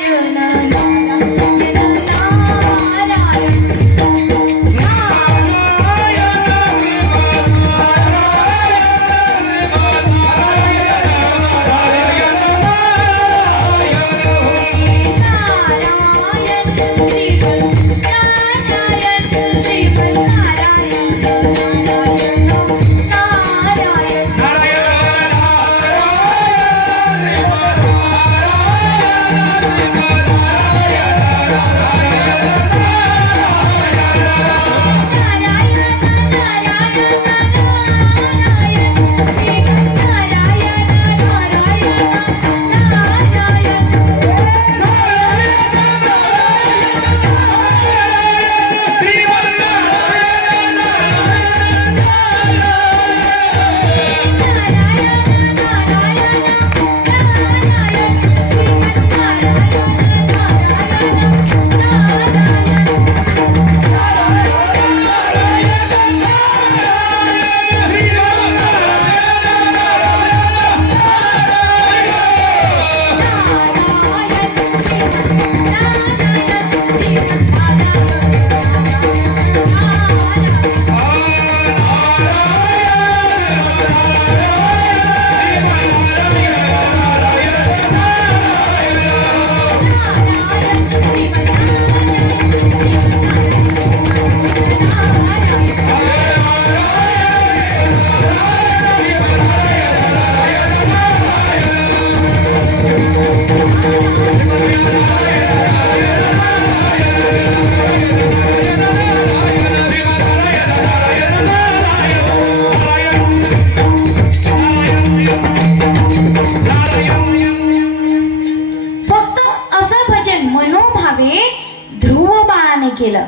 केलं.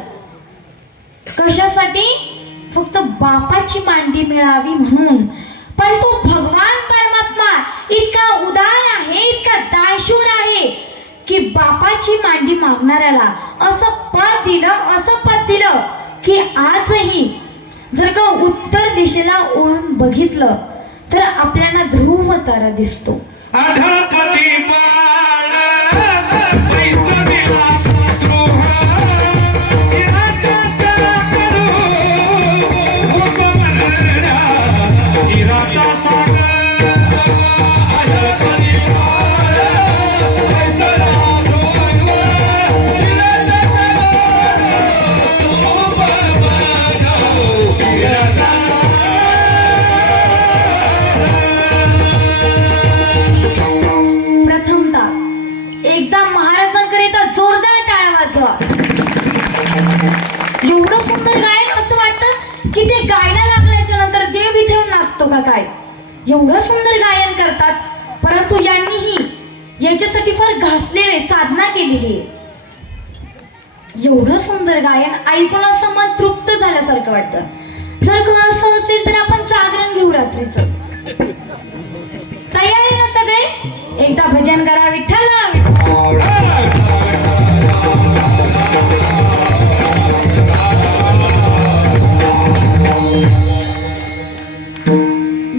कशासाठी? फक्त बापाची मांडी मिळावी म्हणून. पण तो भगवान परमात्मा इतका उदार आहे, इतका दानशूर आहे की बापाची मांडी मागणाऱ्याला असं पद दिलं की आजही जर का उत्तर दिशेला ओळून बघितलं तर आपल्याला ध्रुव तारा दिसतो. एवढं सुंदर गायन, असं वाटतं की ते गायला लागल्याच्या नंतर देव इथे नाचतो का काय. एवढं सुंदर गायन करतात. परंतु यांनीही याच्यासाठी फार घासलेले साधना केलेली आहे. एवढं सुंदर गायन ऐकून असं मन तृप्त झाल्यासारखं वाटतं. जर का असं असेल तर आपण जागरण घेऊ रात्रीचं. तयार आहे ना सगळे? एकदा भजन करा विठ्ठला.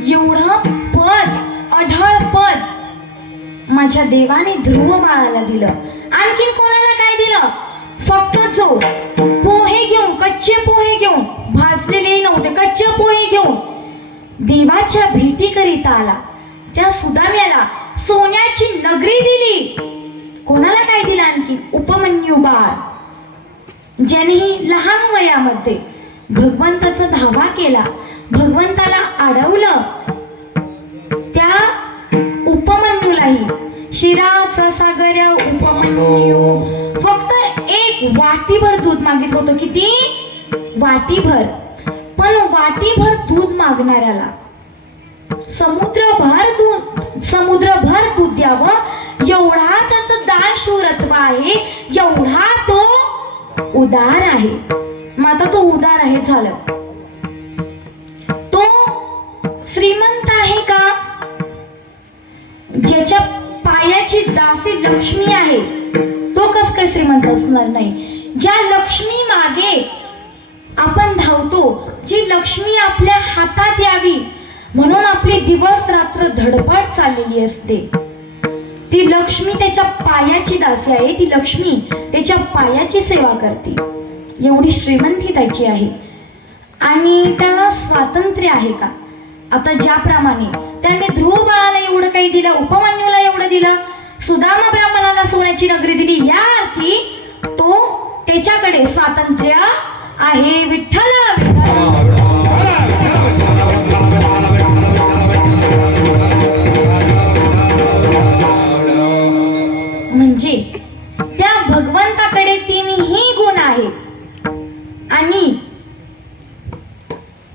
एवढं पद, अढळ पद माझ्या देवाने ध्रुव बाळाला दिलं. आणखीन कोणाला काय दिलं? फक्त जो पोहे घेऊन, कच्चे पोहे घेऊन, भाजलेले नव्हते, कच्चे पोहे घेऊन देवाच्या भेटी करीता आला त्या सुदाम्याला सोन्याची नगरी दिली. कोणाला काय दिलं आणखी? उपमन्यू बाळ, ज्याने लहान वयामध्ये भगवंताचा धावा केला, भगवंताला अडवलं. त्या उपमन्यूलाही शिराचा सागर उपमन्यू फक्त एक वाटीभर दूध मागितलं होतं. किती? वाटीभर. पण वाटीभर दूध मागणाऱ्याला समुद्रभर दूध द्यावं एवढा त्याचं दानशूरत्व आहे, एवढा तो उदार आहे. मग आता तो उदार आहे झालं, तो श्रीमंत आहे का? ज्याच्या पायाची दासी लक्ष्मी आहे तो तो कस काय श्रीमंत असणार नाही? ज्या लक्ष्मी मागे आपण धावतो, जी लक्ष्मी आपल्या हातात यावी म्हणून आपली दिवस रात्र धडपड चाललेली असते, ती लक्ष्मी त्याच्या पायाची दासी आहे. ती लक्ष्मी त्याच्या पायाची सेवा करते. एवढी श्रीमंती त्याची आहे. आणि त्याला स्वातंत्र्य आहे का? आता ज्याप्रमाणे त्याने ध्रुव बाळाला एवढं काही दिलं, उपमन्यूला एवढं दिलं, सुदामा ब्राह्मणाला सोन्याची नगरी दिली, या अर्थी तो त्याच्याकडे स्वातंत्र्य आहे. विठ्ठल म्हणजे त्या भगवंताकडे तीनही गुण आहेत. आणि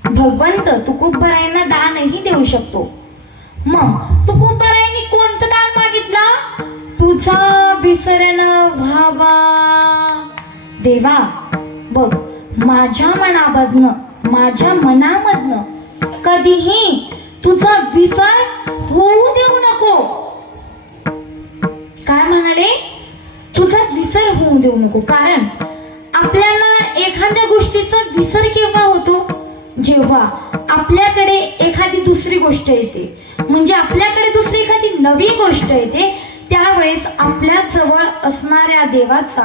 भगवंत तुकोबरायांना दानही देऊ शकतो. मग तुकोबरायांनी कोणतं दान मागितलं? तुझा विसरण व्हावा. देवा बघ, माझ्या मनामधनं कधीही तुझा विसर होऊ देऊ नको. काय म्हणाले? तुझा विसर होऊ देऊ नको. कारण आपल्याला एखाद्या गोष्टीचा विसर केव्हा होतो? जेव्हा आपल्याकडे एखादी दुसरी गोष्ट येते, म्हणजे आपल्याकडे दुसरी एखादी नवी गोष्ट येते, त्यावेळेस आपल्या जवळ असणाऱ्या देवाचा,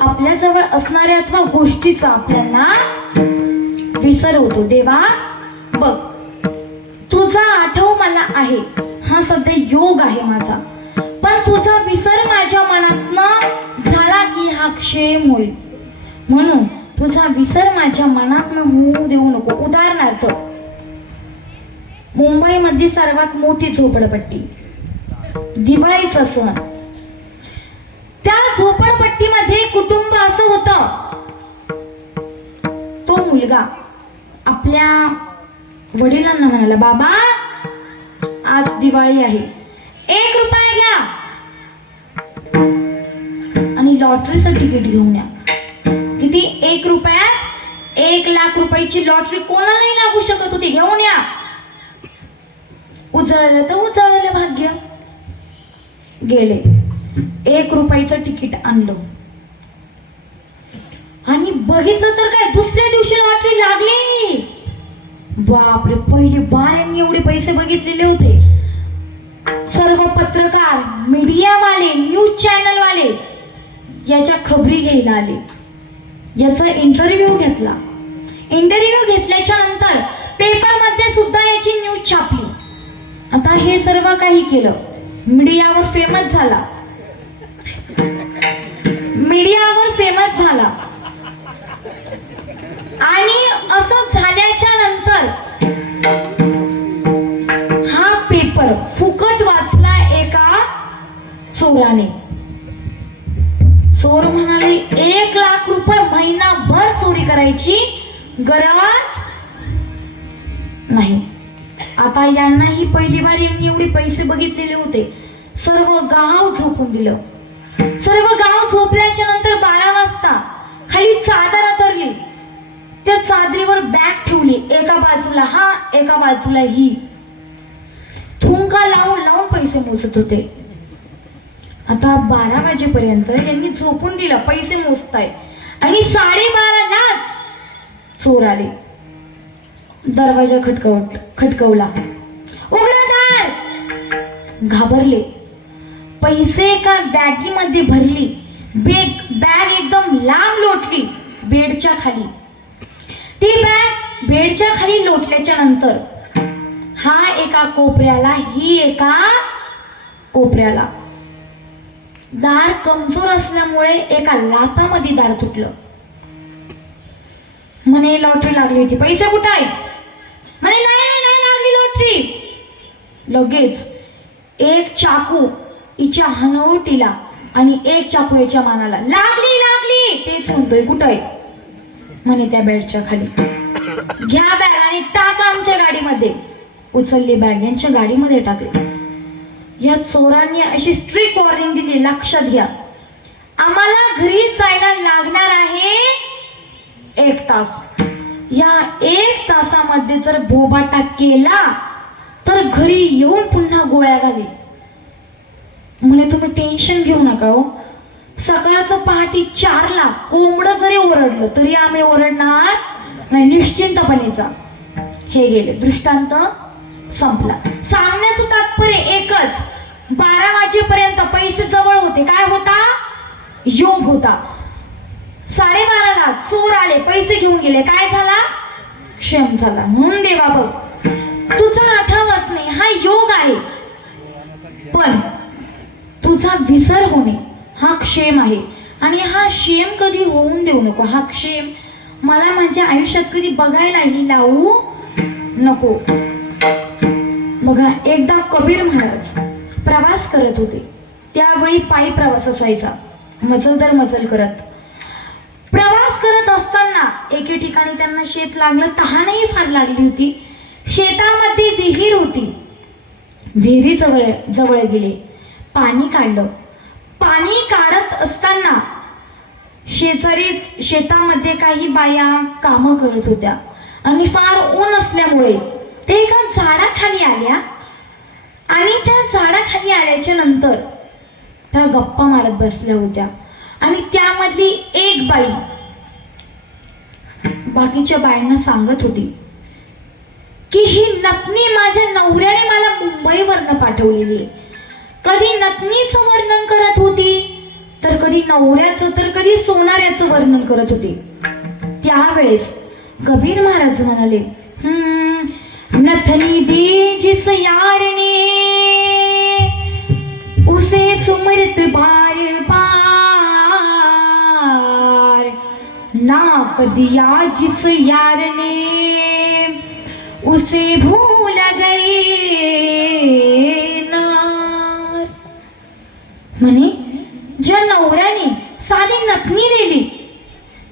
आपल्या जवळ असणाऱ्या अथवा गोष्टीचा आपल्याला विसर होतो. देवा बघ, तुझा आठव मला आहे, हा सध्या योग आहे माझा, पण तुझा विसर माझ्या मनातनं झाला की हा क्षेम होईल. म्हणून तुझा विसर माझ्या मनातनं होऊ देऊ नको. उदाहरणार्थ, मुंबईमध्ये सर्वात मोठी झोपडपट्टी, दिवाळीचा सण. त्या झोपडपट्टीमध्ये कुटुंब असं होतं, तो मुलगा आपल्या वडिलांना म्हणाला, बाबा आज दिवाळी आहे, 1 रुपया घ्या आणि लॉटरीचं तिकीट घेऊन या. किती? 1 रुपयात 1 लाख रुपयाची लॉटरी कोणालाही लागू शकत होती. घेऊन या. उजळलं तर उजळलं भाग्य. गेले, 1 रुपयाचं तिकीट आणलं आणि बघितलं तर काय, दुसऱ्या दिवशी लॉटरी लागली. बापरे, पहिले बार यांनी एवढे पैसे बघितलेले होते. सर्व पत्रकार, मीडियावाले, न्यूज चॅनल वाले याच्या खबरी घ्यायला आले, याचा इंटरव्ह्यू घेतला. इंटरव्ह्यू घेतल्याच्या नंतर पेपरमध्ये सुद्धा याची न्यूज छापली. आता हे सर्व काही केलं, मीडियावर फेमस झाला. आणि असं झाल्याच्या नंतर हा पेपर फुकट वाचला एका चोराने. चोर म्हणाले, 1 लाख रुपये महिनाभर चोरी करायची गरज नाही. आता यांनाही पहिली बार यांनी एवढे पैसे बघितलेले होते. सर्व गाव झोपून दिलं. सर्व गाव झोपल्याच्या नंतर 12 वाजता खाली चादर अंथरली. त्या चादरीवर बॅग ठेवली, एका बाजूला हा, एका बाजूला ही. थुंका लावून लावून पैसे मोजत होते. आता 12 वाजेपर्यंत यांनी झोपून दिलं, पैसे मोजताय. आणि 12:30लाच चोर आले. दरवाजा खटकवला. उघडा दार. घाबरले. पैसे एका बॅगीमध्ये भरली. बॅग एकदम लांब लोटली बेडच्या खाली. ती बॅग बेडच्या खाली लोटल्याच्या नंतर हा एका कोपऱ्याला, ही एका कोपऱ्याला. दार कमजोर असल्यामुळे एका लाथामध्ये दार तुटलं. म्हणे लॉटरी लागली होती, पैसे कुठे आहे? म्हणे नाही लागली लॉटरी. लगेच एक चाकू हिच्या हनवटीला आणि एक चाकू याच्या मानाला. लागली. तेच म्हणतोय, कुठं आहे? म्हणे त्या बेडच्या खाली. घ्या बॅग आणि टाका आमच्या गाडीमध्ये. उचलली बॅग, यांच्या गाडीमध्ये टाकली. या चोरांनी अशी स्ट्रिक्ट वॉर्निंग दिली, लक्षात घ्या, आम्हाला घरी जायला लागणार आहे 1 तास. या 1 तासामध्ये जर बोबाटा केला तर घरी येऊन पुन्हा गोळ्या घाली. म्हणे तुम्ही टेन्शन घेऊ नका हो, सकाळचं पहाटे 4ला कोंबडं जरी ओरडलं तरी आम्ही ओरडणार नाही, निश्चिंतपणेचा. हे गेले, दृष्टांत संपला. सांगण्याचं तात्पर्य एकच, 12 वाजेपर्यंत पैसे जवळ होते. काय होता? योग होता. 12:30ला चोर आले, पैसे घेऊन गेले. काय झाला? क्षेम झाला. म्हणून देवा बघ, तुझा आठवस नाही हा योग आहे, पण तुझा विसर होणे हा क्षेम आहे. आणि हा क्षेम कधी होऊन देऊ नको. हा क्षेम मला माझ्या आयुष्यात कधी बघायलाही लावू नको. बघा, एकदा कबीर महाराज प्रवास करत होते. त्यावेळी पायी प्रवास असायचा, मजल दर मजल करत प्रवास करत असताना एके ठिकाणी त्यांना शेत लागलं. तहानही फार लागली होती. शेतामध्ये विहीर होती. विहिरी जवळ गेले, पाणी काढलं. पाणी काढत असताना शेजारीच शेतामध्ये काही बाया कामं करत होत्या आणि फार ऊन असल्यामुळे ते एका झाडाखाली आल्या. आणि त्या झाडाखाली आल्याच्या नंतर त्या गप्पा मारत बसल्या होत्या. आणि त्यामधली एक बाई बाकीच्या बायांना सांगत होती की ही नथनी माझ्या नवऱ्याने मला मुंबईवरनं पाठवलेली आहे. कधी नथनीचं वर्णन करत होती, तर कधी नवऱ्याचं, तर कधी सोनाऱ्याचं वर्णन करत होती. त्यावेळेस कबीर महाराज म्हणाले, नथनी दे जिस यार ने उसे सुमरत बार बार, नाक दिया जिस यार ने उसे भूल गए नार. म्हणे ज्या नवऱ्याने साधी नथनी दिली,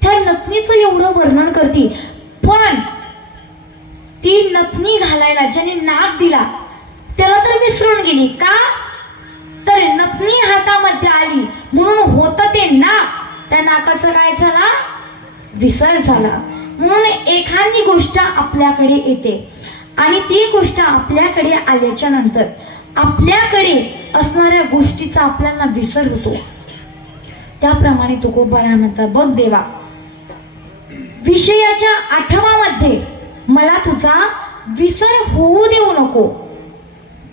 त्या नथनीचं एवढं वर्णन करते, पण ती नथनी घालायला ज्याने नाक दिला त्याला तर विसरून गेली. का? तर नथनी हातामध्ये आली म्हणून होतं ते नाक, त्या नाकाचं काय झाला? विसर झाला. म्हणून एखादी गोष्ट आपल्याकडे येते आणि ती गोष्ट आपल्याकडे आल्याच्या नंतर आपल्याकडे असणाऱ्या गोष्टीचा आपल्याला विसर होतो. त्याप्रमाणे तुकोबारा म्हणतात, बघ देवा, विषयाच्या आठवामध्ये मला तुझा विसर होऊ देऊ नको.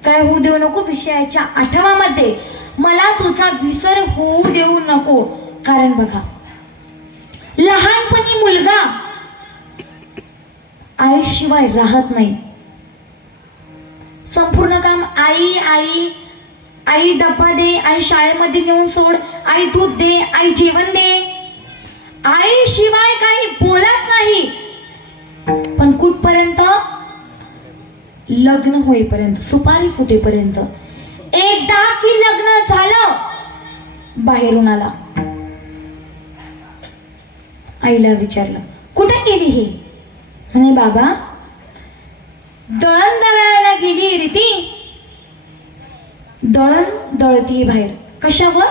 काय होऊ देऊ नको? विषयाच्या आठवामध्ये मला तुझा विसर होऊ देऊ नको. कारण बघा, लहानपणी मुलगा आईशिवाय राहत नाही. संपूर्ण काम आई आई आई डब्बा दे, आई शाळेमध्ये नेऊन सोड, आई दूध दे, आई जेवण दे. आई शिवाय काही बोलत नाही. पण कुठपर्यंत? लग्न होईपर्यंत, सुपारी फुटेपर्यंत. एकदा की लग्न झालं, बाहेरून आला. आईला विचारलं, कुठे गेली ही? म्हणे, बाबा दळण दळायला गेली रे ती. दळण दळती बाहेर. कशावर?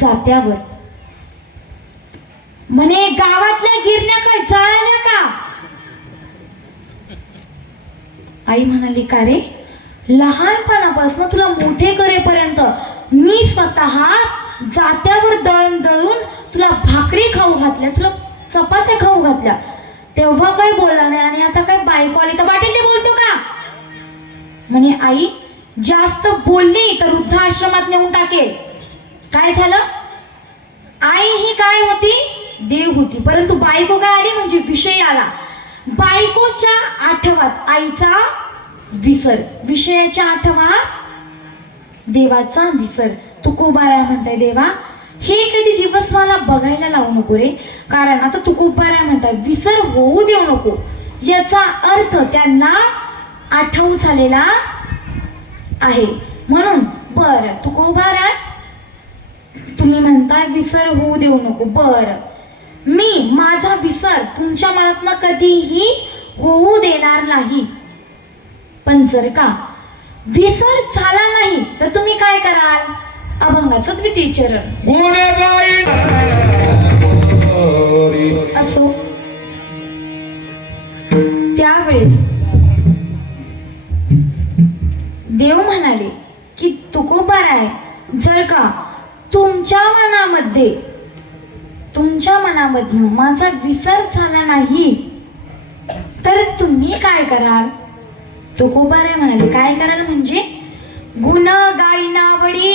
जात्यावर. म्हणे, गावातल्या गिरण्या काय जळाल्या का? आई म्हणाली, का रे, लहानपणापासून तुला मोठे करेपर्यंत मी स्वतः जात्यावर दळण दळून तुला भाकरी खाऊ घातल्या, तुला चपात्या खाऊ घातल्या, तेव्हा काय बोलला नाही, आणि आता काय बायको आली तर वाटेल बोलतो का? म्हणे, आई जास्त बोलली तर वृद्धाश्रमात नेऊन टाकेल. काय झालं? आई ही काय होती? देव होती. परंतु बायको काय आली? म्हणजे विषय आला. बायकोच्या आठवत आईचा विसर, विषयाच्या आठवत देवाचा विसर. तुकोबाराय म्हणताय, देवा हे कधी दिवस मला बघायला लावू नको रे. कारण आता तुकोबाराय म्हणताय, विसर होऊ देऊ नको. याचा अर्थ त्यांना आठवू झालेला आहे. म्हणून बरं तुकोबाराय, तुम्ही म्हणताय विसर होऊ देऊ नको. बरं, मी माझा विसर तुमच्या मनातनं कधीही होऊ देणार नाही. पण जर का विसर झाला नाही तर तुम्ही काय कराल? अभंगाचं द्वितीय चरण. गुण गाई असो, त्यावेळेस देव म्हणाले की तुकोबाराय, जर का तुमच्या मनामधनं माझा विसर झाला नाही तर तुम्ही काय कराल? तुकोबाराय म्हणाले काय कराल म्हणजे गुण गायनावडी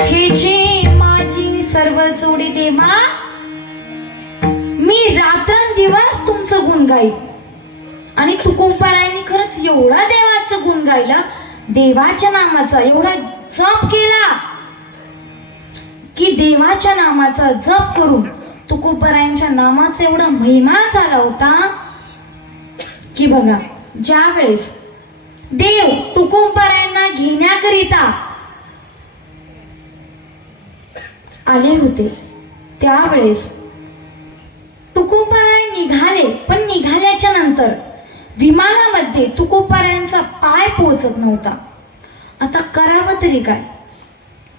हे जी माझी सर्व जोडी देवा, मी रात्रंदिवस तुमचं गुण गाईल. आणि तुकोबारायांनी खरंच एवढा देवाचं गुण गायला, देवाच्या नामाचा एवढा जप केला की देवाच्या नामाचा जप करून तुकोबारायांच्या नामाचा एवढा महिमा झाला होता की बघा, ज्या वेळेस देव तुकोबारायांना घेण्याकरिता आले होते त्यावेळेस तुकोबाराय निघाले, पण निघाल्याच्या नंतर विमानामध्ये तुकोबारायांचा पाय पोहोचत नव्हता. आता करावं तरी काय?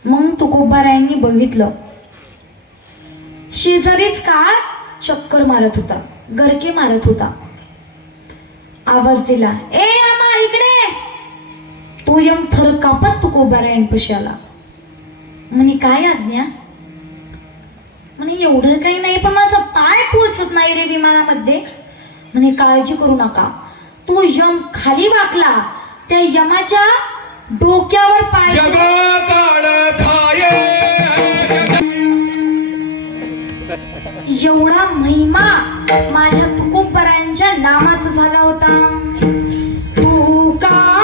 मग तुकोबारायांनी बघितलं, शेजारीच काळ चक्कर मारत होता, गरके मारत होता. आवाज दिला, ए अम्मा इकडे. तो यम थर कापत तुकोबारायांपाशी आला. म्हणे काय आज्ञा? म्हणे एवढं काही नाही, पण माझा पाय पोहोचत नाही रे विमानामध्ये. म्हणे काळजी करू नका. तो यम खाली वाकला, त्या यमाच्या डोक्यावर पाय एवढा महिमा माझ्या तुकोबारायांच्या नामाचा झाला होता. तुकाराम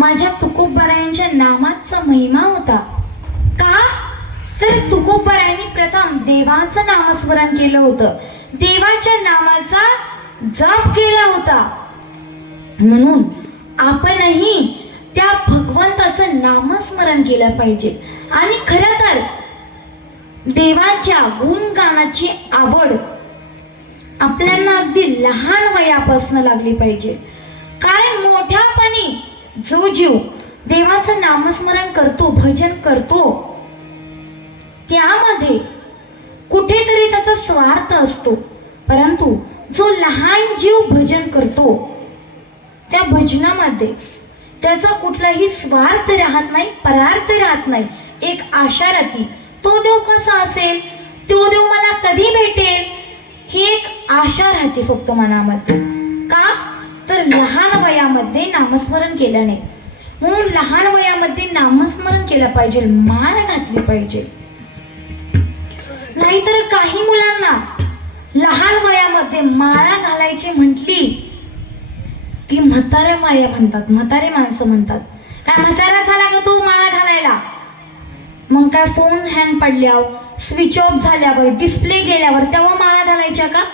माझ्या तुकोबारायांच्या नामाचा महिमा होता. का तर तुकोबारायांनी प्रथम देवाचं नामस्मरण केलं होतं, देवाच्या नामाचा जप केला होता. म्हणून आपणही त्या भगवंताचं नामस्मरण केलं पाहिजे. आणि खरं तर देवाच्या गुणगानाची आवड आपल्याला अगदी लहान वयापासून लागली पाहिजे. कारण मोठ्यापणी जो जीव देवाचं नामस्मरण करतो, भजन करतो, त्यामध्ये कुठेतरी त्याचा स्वार्थ असतो. परंतु जो लहान जीव भजन करतो त्या भजनामध्ये त्याचा कुठलाही स्वार्थ राहत नाही, परार्थ राहत नाही. एक आशा राहते, तो देव कसा असेल, तो देव मला कधी भेटेल, ही एक आशा राहते फक्त मनामध्ये. का तर लहान वयामध्ये नामस्मरण केल्याने. म्हणून लहान वयामध्ये नामस्मरण केलं पाहिजे, माळ घातली पाहिजे. नाहीतर काही मुलांना लहान वयामध्ये माळा घालायची म्हटली की म्हाताऱ्या माया म्हणतात, म्हातारे माणसं म्हणतात, काय म्हातारा झाला का तू माळा घालायला? मग काय फोन हँग पडल्यावर, स्विच ऑफ झाल्यावर, डिस्प्ले गेल्यावर तेव्हा माळा घालायच्या का?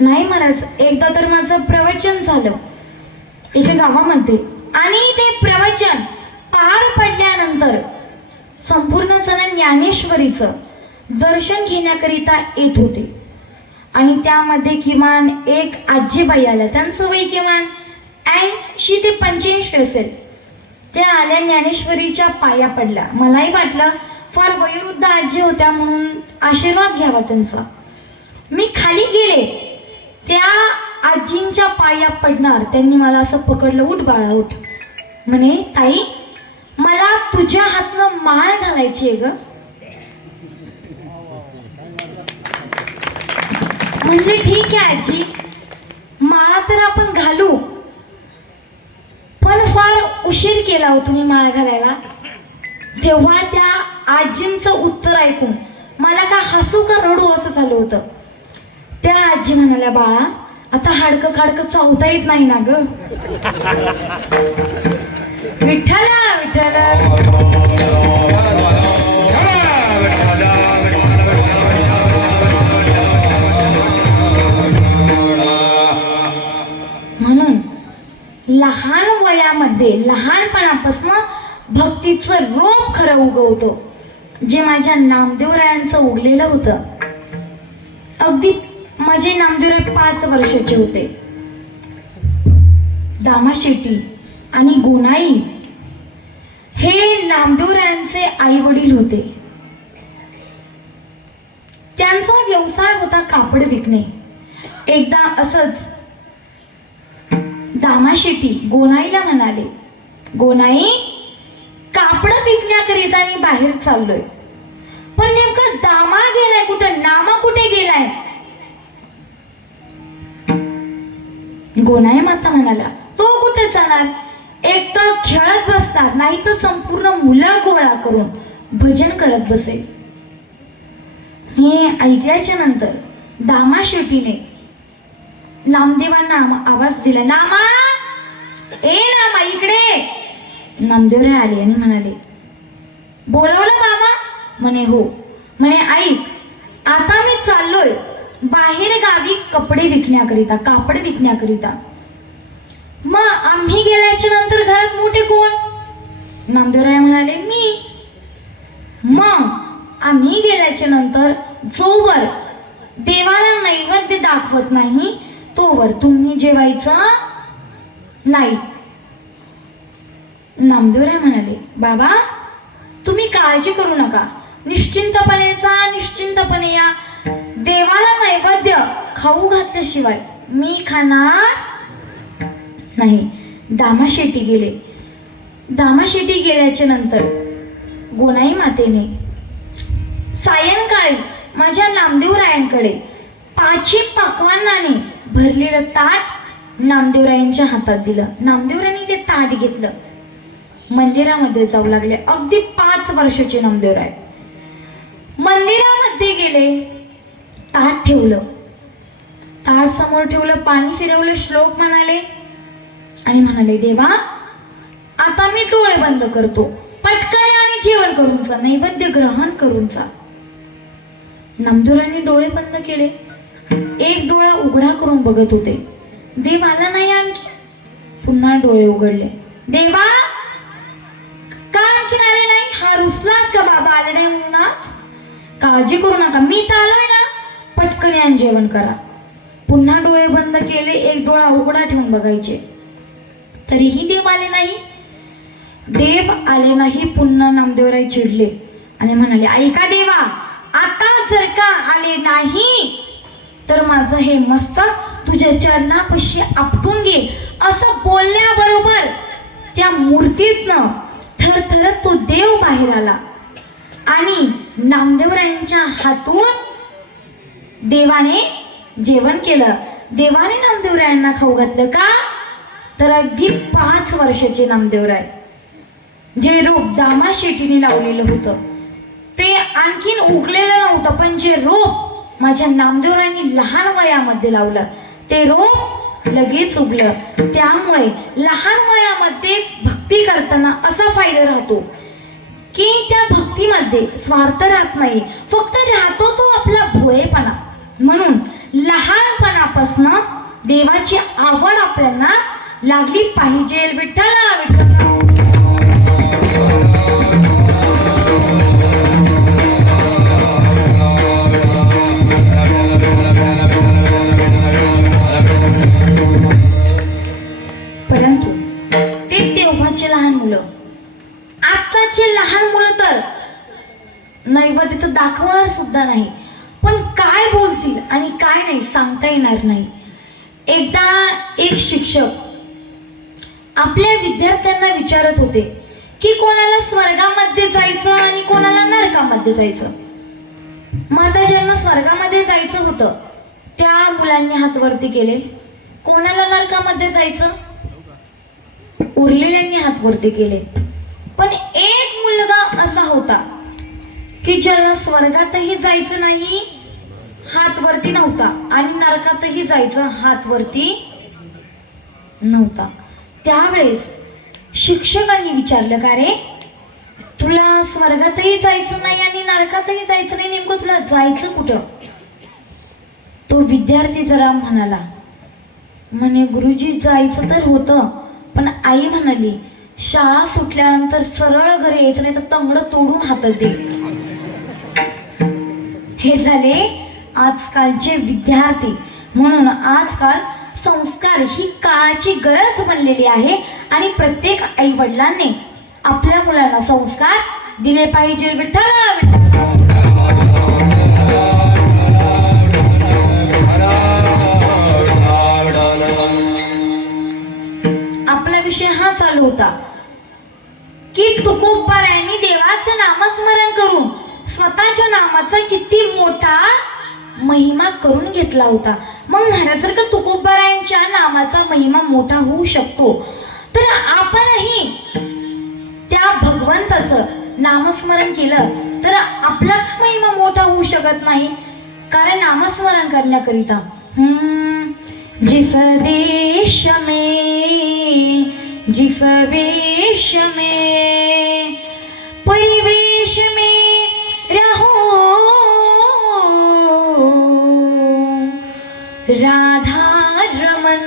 नाही महाराज, एकदा तर माझं प्रवचन झालं एका गावामध्ये, आणि ते प्रवचन पार पडल्यानंतर गेल्यानंतर संपूर्ण जण ज्ञानेश्वरीचं दर्शन घेण्याकरिता येत होते. आणि त्यामध्ये किमान एक आजीबाई आल्या. त्यांचं वय किमान 80 ते 85 असेल. त्या आल्या, ज्ञानेश्वरीच्या पाया पडल्या. मलाही वाटलं फार वयोवृद्ध आजी होत्या म्हणून आशीर्वाद घ्यावा त्यांचा. मी खाली गेले, त्या आजींच्या पाया पडणार. त्यांनी मला असं पकडलं, उठ बाळा उठ. म्हणे ताई, मला तुझ्या हातनं माळ घालायची आहे ग. म्हणजे ठीक आहे आजी, माळा तर आपण घालू, पण फार उशीर केला हो तुम्ही माळा घालायला. तेव्हा त्या आजींचं उत्तर ऐकून मला का हसू का रडू असं झालं होतं. त्या आजी म्हणाल्या, बाळा आता हाडकं काडकं चावता येत नाही ना ग. विठ्ठला विठ्ठला. म्हणून लहान वयामध्ये, लहानपणापासून भक्तीचं रोप खरं उगवतो, जे माझ्या नामदेवरायांचं उगलेलं होतं. अगदी माझे नामदेवराय 5 वर्षाचे होते. दामाशेट्टी आणि गुणाई हे नामदेवरायांचे आई वडील होते. त्यांचा व्यवसाय होता कापड विकणे. एकदा असंच दामाशेट्टी गोनाईला म्हणाले, गोनाई, कापड विकण्याकरिता मी बाहेर चाललोय, पण नेमकं दामा गेलाय कुठं, नामा कुठे गेलाय. गोनाई माता म्हणाला, तो कुठे जाणार, एक तर खेळत बसणार, नाही तर संपूर्ण मुलं गोळा करून भजन करत बसेल. हे ऐकल्याच्या नंतर दामाशेट्टीने नामदेवांना आवाज दिला, नामा, ए नामा इकडे. नामदेवराय आले आणि म्हणाले, बोलावलं बाबा. म्हणे हो. म्हणे ऐक, आता मी चाललोय बाहेर गावी कपडे विकण्याकरिता, कापड विकण्याकरिता. मग आम्ही गेल्याच्या नंतर घरात मोठे कोण. नामदेवराय म्हणाले, मी. मग आम्ही गेल्याच्या नंतर जोवर देवाला नैवेद्य दाखवत नाही तोवर तुम्ही जेवायचं नाही. नामदेवराय म्हणाले, बाबा तुम्ही काळजी करू नका, निश्चिंतपणे जा, निश्चिंतपणे या. देवाला नैवेद्य खाऊ घातल्याशिवाय मी खाणार नाही. दामाशेट्टी गेले. दामाशेट्टी गेल्याच्या नंतर गोनाई मातेने सायंकाळी माझ्या नामदेवरायांकडे 5 पक्वान्नाने भरलेलं ताट नामदेवरायांच्या हातात दिलं. नामदेवरायांनी ते ताट घेतलं, मंदिरामध्ये जाऊ लागले. अगदी 5 वर्षाचे नामदेवराय मंदिरामध्ये गेले, ताट ठेवलं, ताट समोर ठेवलं, पाणी फिरवलं, श्लोक म्हणाले आणि म्हणाले, देवा आता मी डोळे बंद करतो, पटकन आणि जेवण करून जा, नैवेद्य ग्रहण करून जा. नामदेवरायांनी डोळे बंद केले. एक डोळा उघडा करून बघत होते. देव आला नाही आणखी. पुन्हा डोळे उघडले. देवा का आणखीन आले नाही. हा रुसलात का बाबा आले नाही म्हणून आज. काळजी करू नका, मी तर आलोय ना, पटकन आणि जेवण करा. पुन्हा डोळे बंद केले. एक डोळा उघडा ठेवून बघायचे, तरीही देव आले नाही. देव आले नाही. पुन्हा नामदेवराय चिडले आणि म्हणाले, ऐका देवा, आता जर का आले नाही तर माझं हे मस्तक तुझ्या चरणापाशी आपटून घे. असं बोलल्याबरोबर त्या मूर्तीतनं थरथरत तो देव बाहेर आला आणि नामदेवरायांच्या हातून देवाने जेवण केलं. देवाने नामदेवरायांना खाऊ घातलं. का तर अगदी 5 वर्षाचे नामदेवराय, जे रोप दामाशेट्टीने लावलेलं होतं ते आणखीन उगलेलं नव्हतं, पण जे रोप माझ्या नामदेवरायांनी लहान वयामध्ये लावलं ते रोप लगेच उगलं. त्यामुळे लहान वयामध्ये भक्ती करताना असा फायदा राहतो की त्या भक्तीमध्ये स्वार्थ राहत नाही, फक्त राहतो तो आपला भोळेपणा. म्हणून लहानपणापासून देवाची आवड आपल्याला लागली पाहिजे. विठ्ठला विठ्ठला. मुलं. आत्ताचे लहान मुलं तर नैवेद्य तर दाखवणार सुद्धा नाही, पण काय बोलतील आणि काय नाही सांगता येणार नाही. एकदा एक शिक्षक आपल्या विद्यार्थ्यांना विचारत होते की कोणाला स्वर्गामध्ये जायचं आणि कोणाला नरकामध्ये जायचं. मग आता ज्यांना स्वर्गामध्ये जायचं होतं त्या मुलांनी हात वरती केले. कोणाला नरकामध्ये जायचं उरलेल्यांनी हात वरती केले. पण एक मुलगा असा होता की ज्याला स्वर्गातही जायचं नाही, हात वरती नव्हता, आणि नरकातही जायचं, हात वरती नव्हता. त्यावेळेस शिक्षकांनी विचारलं, का रे तुला स्वर्गातही जायचं नाही आणि नरकातही जायचं नाही, नेमकं तुला जायचं कुठं? तो विद्यार्थी जरा म्हणाला, म्हणे गुरुजी जायचं तर होतं, पण आई म्हणाली शाळा सुटल्यानंतर सरळ घरी यायचं नाही तर तंगड तोडून हातात दे. हे झाले आजकालचे विद्यार्थी. म्हणून आजकाल संस्कार ही काळाची गरज बनलेली आहे आणि प्रत्येक आई वडिलांनी आपल्या मुलांना संस्कार दिले पाहिजे. विठ्ठला आपला विषय हा चालू होता की तुकोबारायांनी देवाचे नामस्मरण करून स्वतःच्या नामाचा किती मोठा महिमा करून घेतला होता. मग महाराज जर का तुकोबारायांच्या नामाचा महिमा मोठा होऊ शकतो तर आपणही त्या भगवंताचं नामस्मरण केलं तर आपला महिमा मोठा होऊ शकत नाही. कारण नामस्मरण करण्याकरिता जिस देश में जिस वेश में परिवेश में रहो राधा रमन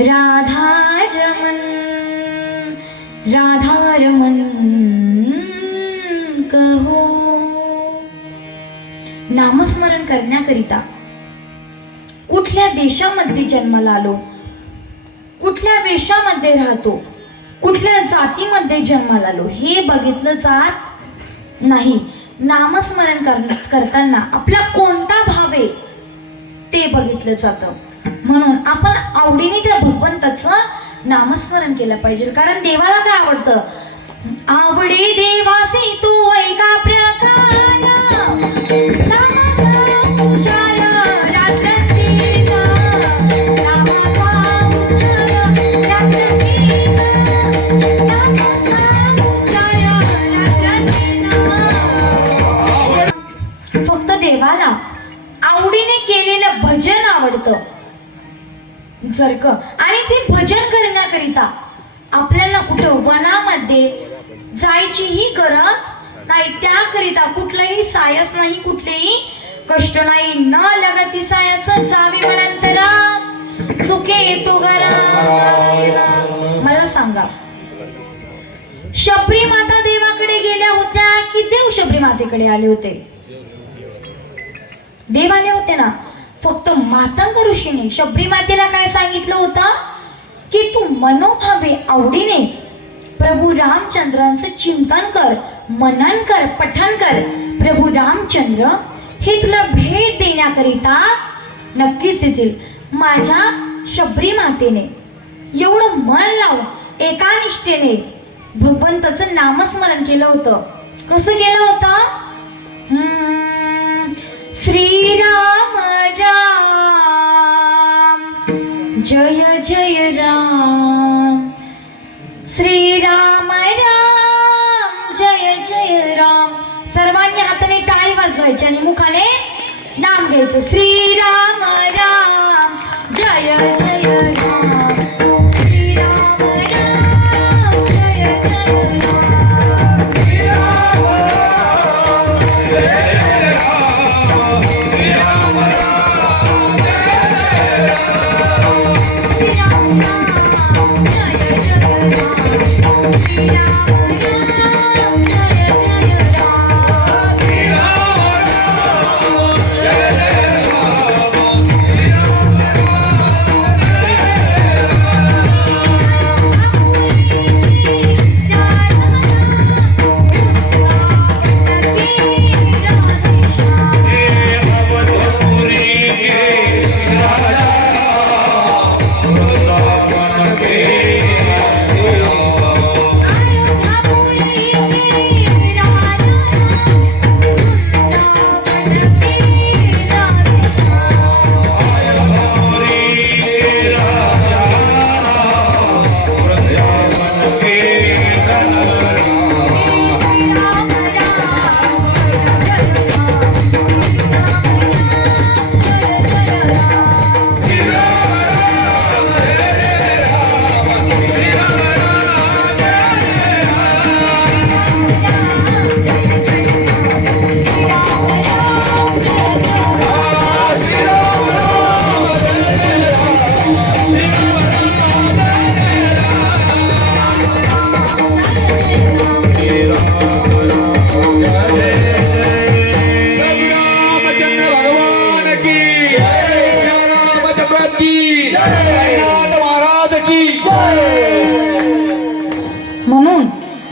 राधा रमन राधा रमन कहो. नामस्मरण करण्याकरिता कुठल्या देशामध्ये जन्माला आलो, कुठल्या वेशामध्ये राहतो, कुठल्या जातीमध्ये जन्माला आलो हे बघितलं जात नाही. नामस्मरण करताना आपला कोणता भाव आहे ते बघितलं जातं. म्हणून आपण आवडीने त्या भगवंताचं नामस्मरण केलं पाहिजे. कारण देवाला काय आवडतं? आवडे देवासी तू ऐका प्रकार फक्त देवाला आवडीने केलेलं भजन आवडतं जर का. आणि ते भजन करण्याकरिता आपल्याला कुठं वनामध्ये जायचीही गरज नाही. त्याकरिता कुठलाही सायस नाही, कुठलेही कष्ट नाही. न लगती सायस जावे वनांतरा सुखे येतो घरा. मला सांगा, शबरी माता देवाकडे गेल्या होत्या की देव शबरी मातेकडे आले होते? देव आले होते ना. फक्त मातंग ऋषीने शबरी मातेला काय सांगितलं होतं की तू मनोभावे आवडीने प्रभू रामचंद्रांचं चिंतन कर, मनन कर, पठण कर. प्रभू रामचंद्र हे तुला भेट देण्याकरिता नक्कीच येतील. माझ्या शबरी मातेने एवढं मन लावून एकानिष्ठेने भगवंताचं नामस्मरण केलं होतं. कसं केलं होतं? श्रीराम राम जय जय राम, श्रीराम राम जय जय राम. सर्वांनी हाताने टाळी वाजवायची आणि मुखाने नाम घ्यायचं. श्रीराम राम जय जय राम, श्रीराम राम जय जय राम.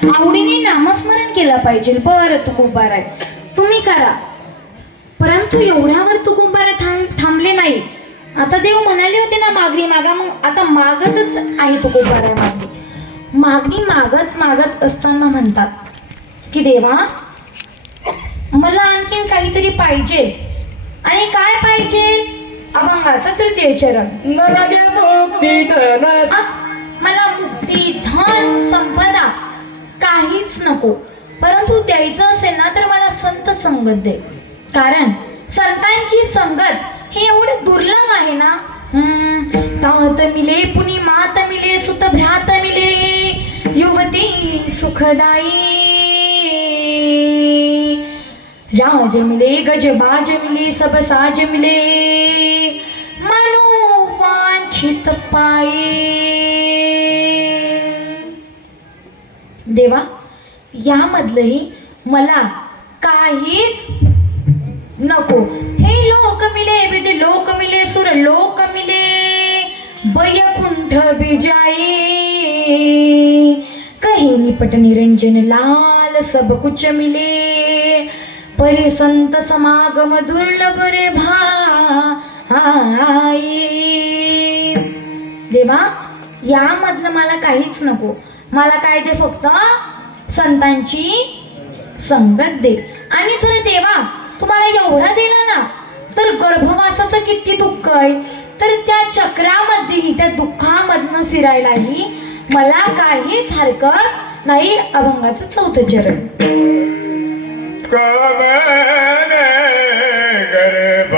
आवडीने नामस्मरण केलं पाहिजे. बरं तुकोबाराय, तुम्ही करा. परंतु एवढ्यावर तुकोबाराय थांबले नाही. आता देव म्हणाले होते ना मागणी मागा, मग आता मागतच आहे तुकोबाराय. मागणी मागत मागत असताना म्हणतात की देवा, मला आणखीन काहीतरी पाहिजे. आणि काय पाहिजे? अभंगाचं तृतीय चरण. मला द्या मुक्ती धन. मला मुक्ती, धन, संपदा काहीच नको. परंतु द्यायचं असेल ना तर मला संत संगत दे. कारण संतांची संगत ही एवढी दुर्लभ आहे ना. तात मिले पुनी मात मिले, सुत भ्रात मिले, युवती सुखदाई. राज मिले गजबाज मिले, सब साज मिले, मनोवांछित पाये. देवा, यामधलंही मला काहीच नको. हे लोक मिले, विधी लोक मिले, सुर लोक मिले, बैकुंठ बिजाई. कहीं निपट निरंजन लाल, सब कुछ मिले, परि संत समागम दुर्लभ रे भाई. देवा, यामधलं मला काहीच नको. मला काय दे? फक्त संतांची संगत दे. आणि जर देवा तुम्हाला एवढा दिला ना तर गर्भवासाचं किती दुःख आहे. तर त्या चक्रामध्येही, त्या दुःखामधनं फिरायलाही मला काहीच हरकत नाही. अभंगाचं चौथं चरण. कमने गर्भ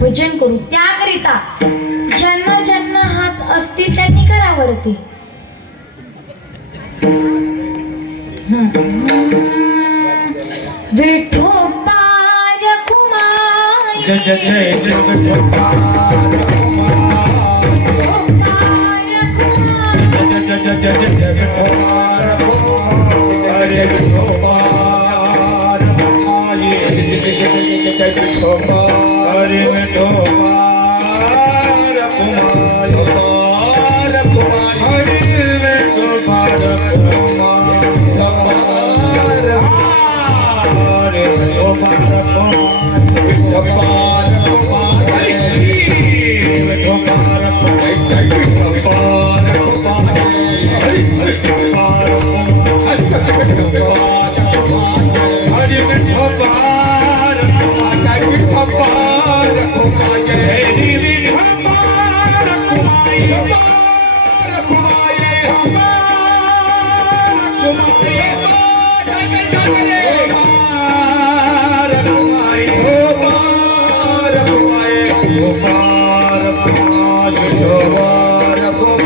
भजन करू. त्याकरिता ज्यांना ज्यांना हात असतील त्यांनी करावरती. विठोबार कुमार, जय जय जय विठोबार कुमार, जय जय जय जय विठोबार कुमार, हरे विठोबार कुमार, जय विठोबार, हरे विठोबार कुमार, हरे विठोबार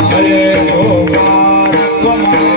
Hare Gopal Kumar